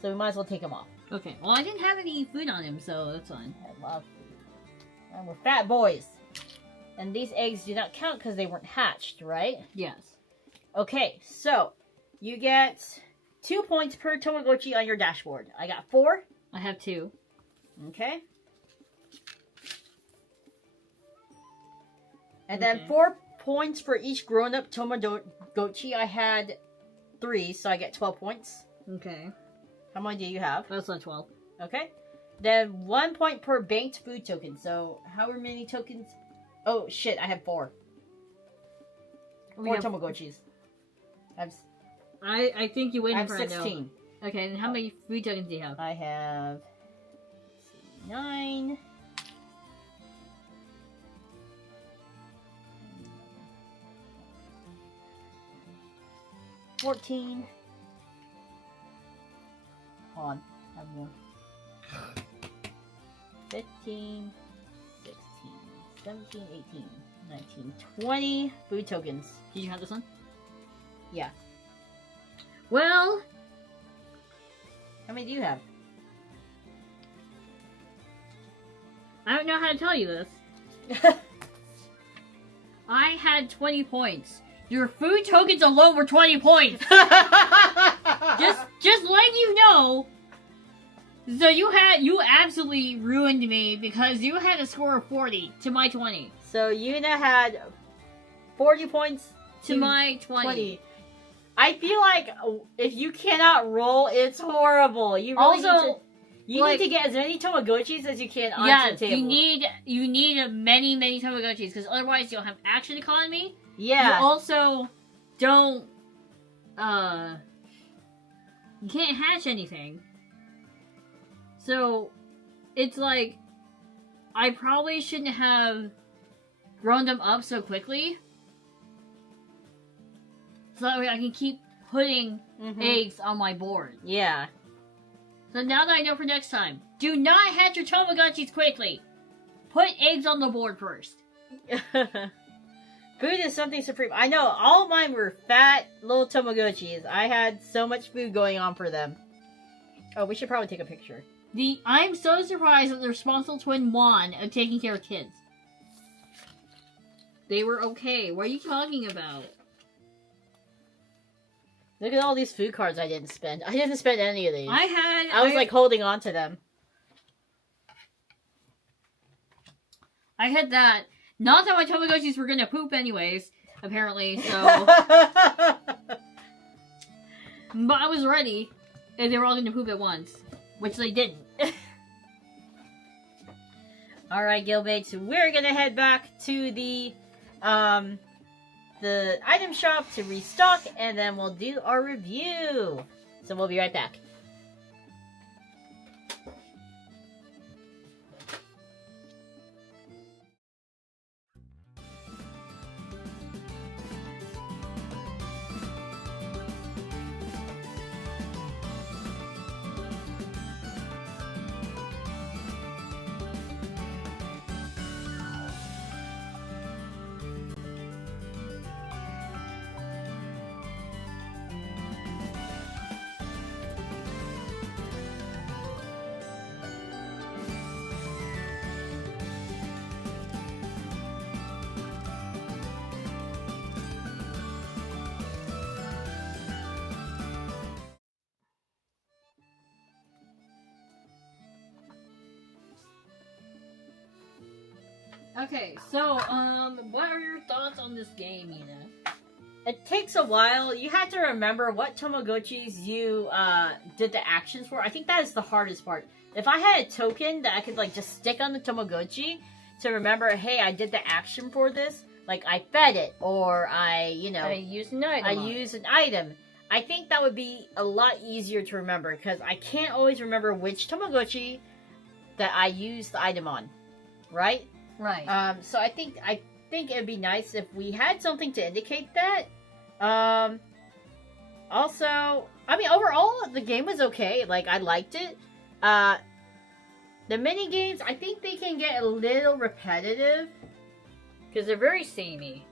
So, we might as well take them off. Okay. Well, I didn't have any food on him, so that's fine. I love food. And we're fat boys. And these eggs do not count because they weren't hatched, right? Yes. Okay, so you get 2 points per Tamagotchi on your dashboard. I got 4. I have 2. Okay. And then 4 points for each grown-up Tamagotchi. I had 3, so I get 12 points. Okay. How many do you have? That's not 12. Okay. Then 1 point per banked food token. So, however many tokens... Oh, shit, I have 4. 4 Tamagotchis. I think you win I have for 16. Okay, then how many food tokens do you have? I have... 9... 14. Hold on. I have more. 15, 16, 17, 18, 19, 20 food tokens. Did you have this one? Yeah. Well, how many do you have? I don't know how to tell you this. I had 20 points. Your food tokens alone were 20 points. just letting you know. So you absolutely ruined me because you had a score of 40 to my 20. So Yuna had 40 points to my 20. I feel like if you cannot roll, it's horrible. You really need to get as many Tamagotchis as you can onto the table. you need many Tamagotchis because otherwise you'll have action economy. Yeah. You also don't you can't hatch anything. So, it's like, I probably shouldn't have grown them up so quickly. So that way I can keep putting eggs on my board. Yeah. So now that I know for next time, do not hatch your Tamagotchis quickly. Put eggs on the board first. Food is something supreme. I know, all of mine were fat little Tamagotchis. I had so much food going on for them. Oh, we should probably take a picture. I'm so surprised at the responsible twin Juan of taking care of kids. They were okay. What are you talking about? Look at all these food cards I didn't spend. I didn't spend any of these. I was like holding on to them. I had that. Not that my Tamagotchis were gonna poop anyways, apparently, so... But I was ready, and they were all gonna poop at once. Which they didn't. Alright, Guildmates, we're gonna head back to the item shop to restock, and then we'll do our review. So we'll be right back. Okay, so, what are your thoughts on this game, Yuna? It takes a while. You have to remember what Tamagotchis you did the actions for. I think that is the hardest part. If I had a token that I could like just stick on the Tamagotchi to remember, hey, I did the action for this, like I fed it, or I used an item. I used an item. I think that would be a lot easier to remember because I can't always remember which Tamagotchi that I used the item on, right? Right. So I think it'd be nice if we had something to indicate that. Also, I mean, overall, the game was okay. Like, I liked it. The mini games, I think they can get a little repetitive. Because they're very samey.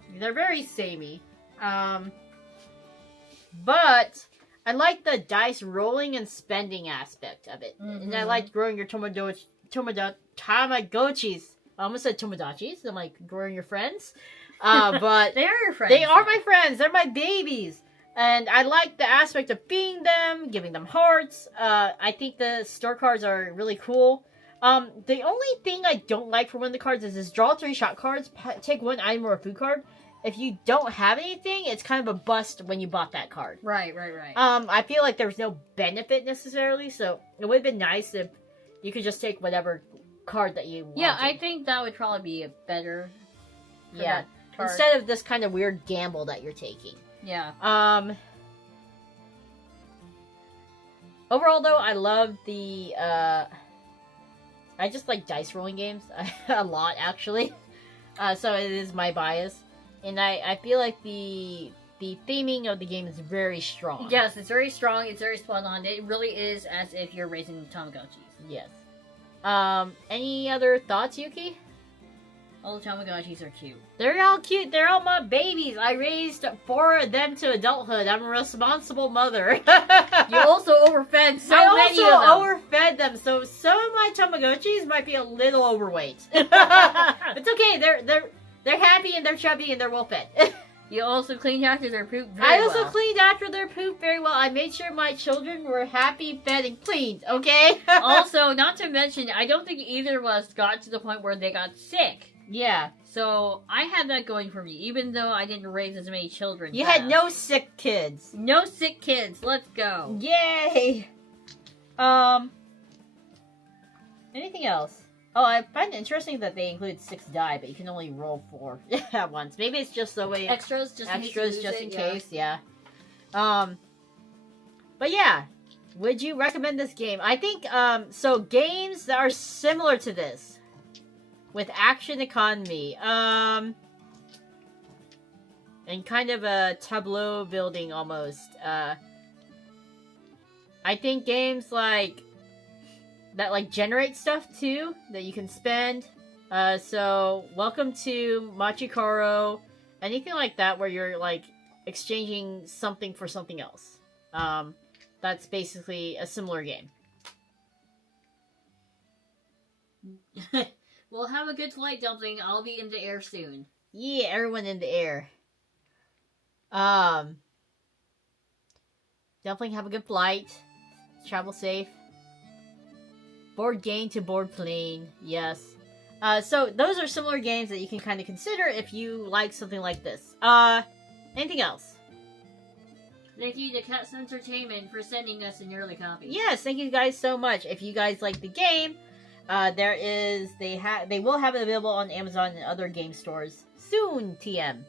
But I like the dice rolling and spending aspect of it. And I liked growing your Tamagotchis. I almost said Tomodachi's. I'm like, growing your friends. But they are your friends. They are my friends. They're my babies. And I like the aspect of feeding them, giving them hearts. I think the store cards are really cool. The only thing I don't like for one of the cards is this draw 3 shot cards. Take one item or a food card. If you don't have anything, it's kind of a bust when you bought that card. Right. I feel like there was no benefit necessarily. So it would have been nice if you could just take whatever card that you wanted. Yeah, I think that would probably be a better card. Instead of this kind of weird gamble that you're taking. Yeah. Overall though, I love the I just like dice rolling games a lot actually. So it is my bias. And I feel like the theming of the game is very strong. Yes, it's very strong, it's very spot on. It really is as if you're raising Tamagotchis. Yes. Any other thoughts, Yuki? All the Tamagotchis are cute. They're all cute. They're all my babies. I raised 4 of them to adulthood. I'm a responsible mother. You also overfed so many of them. I also overfed them, so some of my Tamagotchis might be a little overweight. It's okay. They're happy and they're chubby and they're well fed. You also cleaned after their poop very well. I also cleaned after their poop very well. I made sure my children were happy, fed, and cleaned, okay? Also, not to mention, I don't think either of us got to the point where they got sick. Yeah. So, I had that going for me, even though I didn't raise as many children. You had no sick kids. No sick kids. Let's go. Yay! Anything else? Oh, I find it interesting that they include 6 die, but you can only roll 4 at once. Maybe it's just the way... Extras, just in case, yeah. But yeah, would you recommend this game? I think, so games that are similar to this, with action economy, and kind of a tableau building almost. I think games like that like generate stuff too that you can spend. So welcome to Machikoro, anything like that where you're like exchanging something for something else. That's basically a similar game. Well, have a good flight, Dumpling. I'll be in the air soon. Yeah, everyone in the air. Definitely have a good flight. Travel safe. Board game to board plane. Yes. So those are similar games that you can kind of consider if you like something like this. Anything else? Thank you to Cats Entertainment for sending us an early copy. Yes, thank you guys so much. If you guys like the game, they will have it available on Amazon and other game stores soon. TM.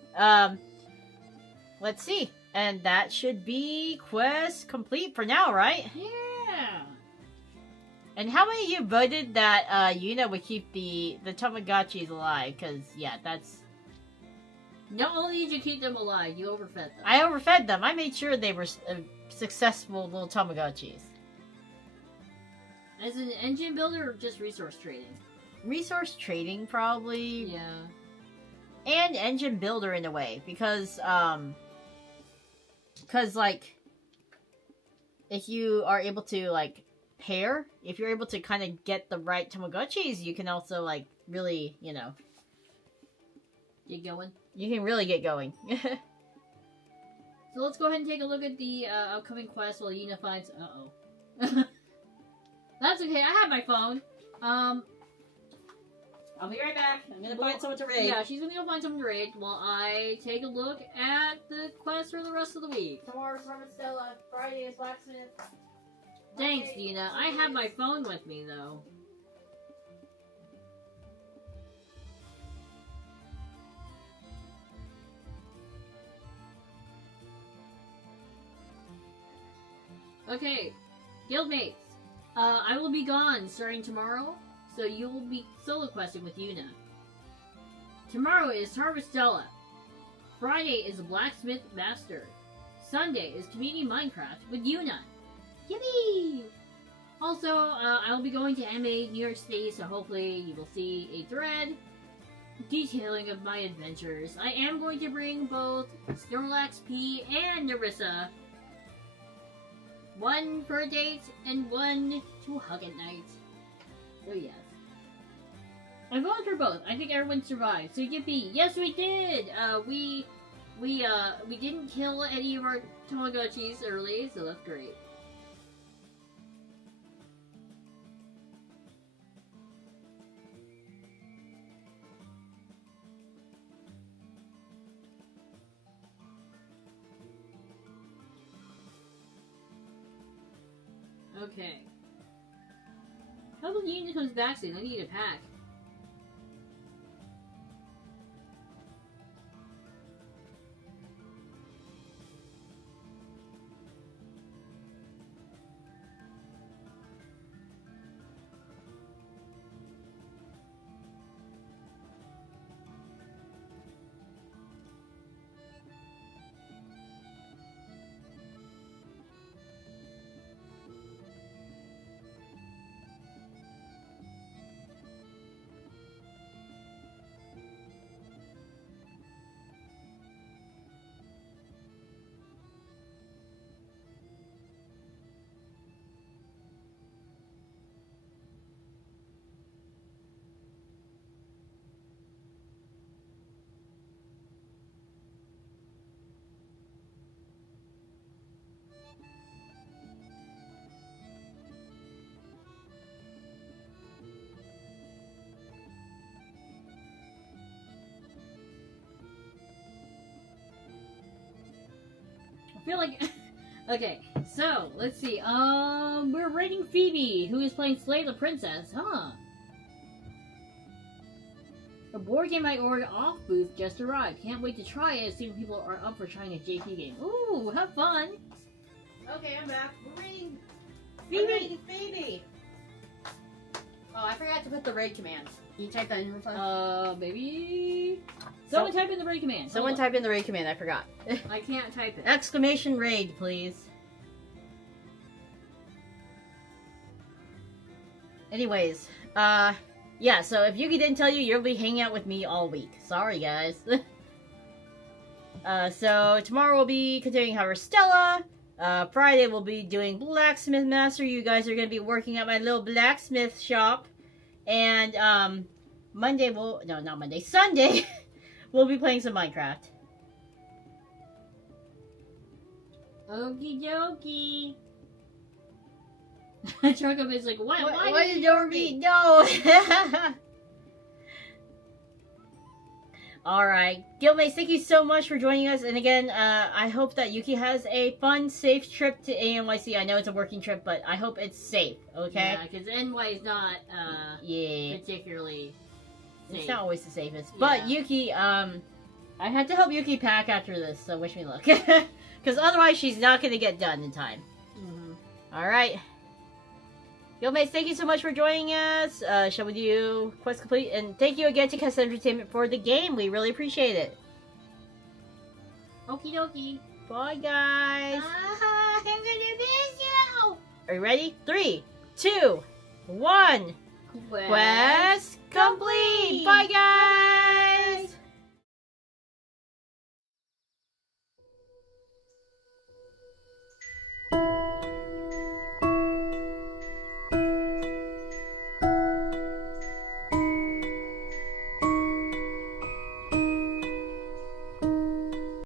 Let's see, and that should be quest complete for now, right? Yeah. And how many of you voted that Yuna would keep the Tamagotchis alive? Because yeah, that's. Not only did you keep them alive, you overfed them. I overfed them. I made sure they were successful little Tamagotchis. As an engine builder or just resource trading? Resource trading, probably. Yeah. And engine builder in a way, because like, if you are able to like pair, if you're able to kind of get the right Tamagotchis, you can also like really, you know, get going. You can really get going. So let's go ahead and take a look at the upcoming quest while Yuna finds. Uh-oh. That's okay. I have my phone. I'll be right back. I'm gonna find someone to raid. Yeah, she's gonna go find someone to raid while I take a look at the quest for the rest of the week. Tomorrow's Harvest Stella. Friday is Blacksmith. Thanks, Dina. I have my phone with me, though. Okay, Guildmates. I will be gone starting tomorrow, so you will be solo questing with Yuna. Tomorrow is Harvestella. Friday is Blacksmith Master. Sunday is Community Minecraft with Yuna. Yippee! Also, I will be going to MA New York City, so hopefully you will see a thread detailing of my adventures. I am going to bring both Snorlax P and Nerissa. One for a date, and one to hug at night. So yes. I voted for both. I think everyone survived. So yippee! Yes, we did! We didn't kill any of our Tamagotchis early, so that's great. Okay. How about Yuna comes back soon? I need a pack. I feel like... Okay, so, let's see. We're rating Phoebe, who is playing Slay the Princess, huh? A board game I ordered off booth just arrived. Can't wait to try it as soon as people are up for trying a JP game. Ooh, have fun! Okay, I'm back. We're rating Phoebe! Phoebe! Oh, I forgot to put the raid commands. You type that in real fast? Maybe. Someone type in the raid command. Someone Hold on. type in the raid command. I forgot. I can't type it. Exclamation raid, please. Anyways, yeah, so if Yuki didn't tell you, you'll be hanging out with me all week. Sorry, guys. So tomorrow we'll be continuing Harvestella. Friday we'll be doing Blacksmith Master. You guys are going to be working at my little blacksmith shop. And, Monday we'll... No, not Monday. Sunday, we'll be playing some Minecraft. Okie dokie. Chocobo is like, what? Why did you read? No! Alright. Guildmates, thank you so much for joining us. And again, I hope that Yuki has a fun, safe trip to ANYC. I know it's a working trip, but I hope it's safe, okay? Yeah, because NY is not, Yeah. particularly safe. It's not always the safest. But Yuki, I had to help Yuki pack after this, so wish me luck. Because otherwise she's not going to get done in time. Mm-hmm. Alright. Guildmates, thank you so much for joining us. Share with you, quest complete. And thank you again to Cast Entertainment for the game. We really appreciate it. Okie dokie. Bye, guys. I'm gonna miss you! Are you ready? 3, 2, 1. Quest complete. Bye, guys.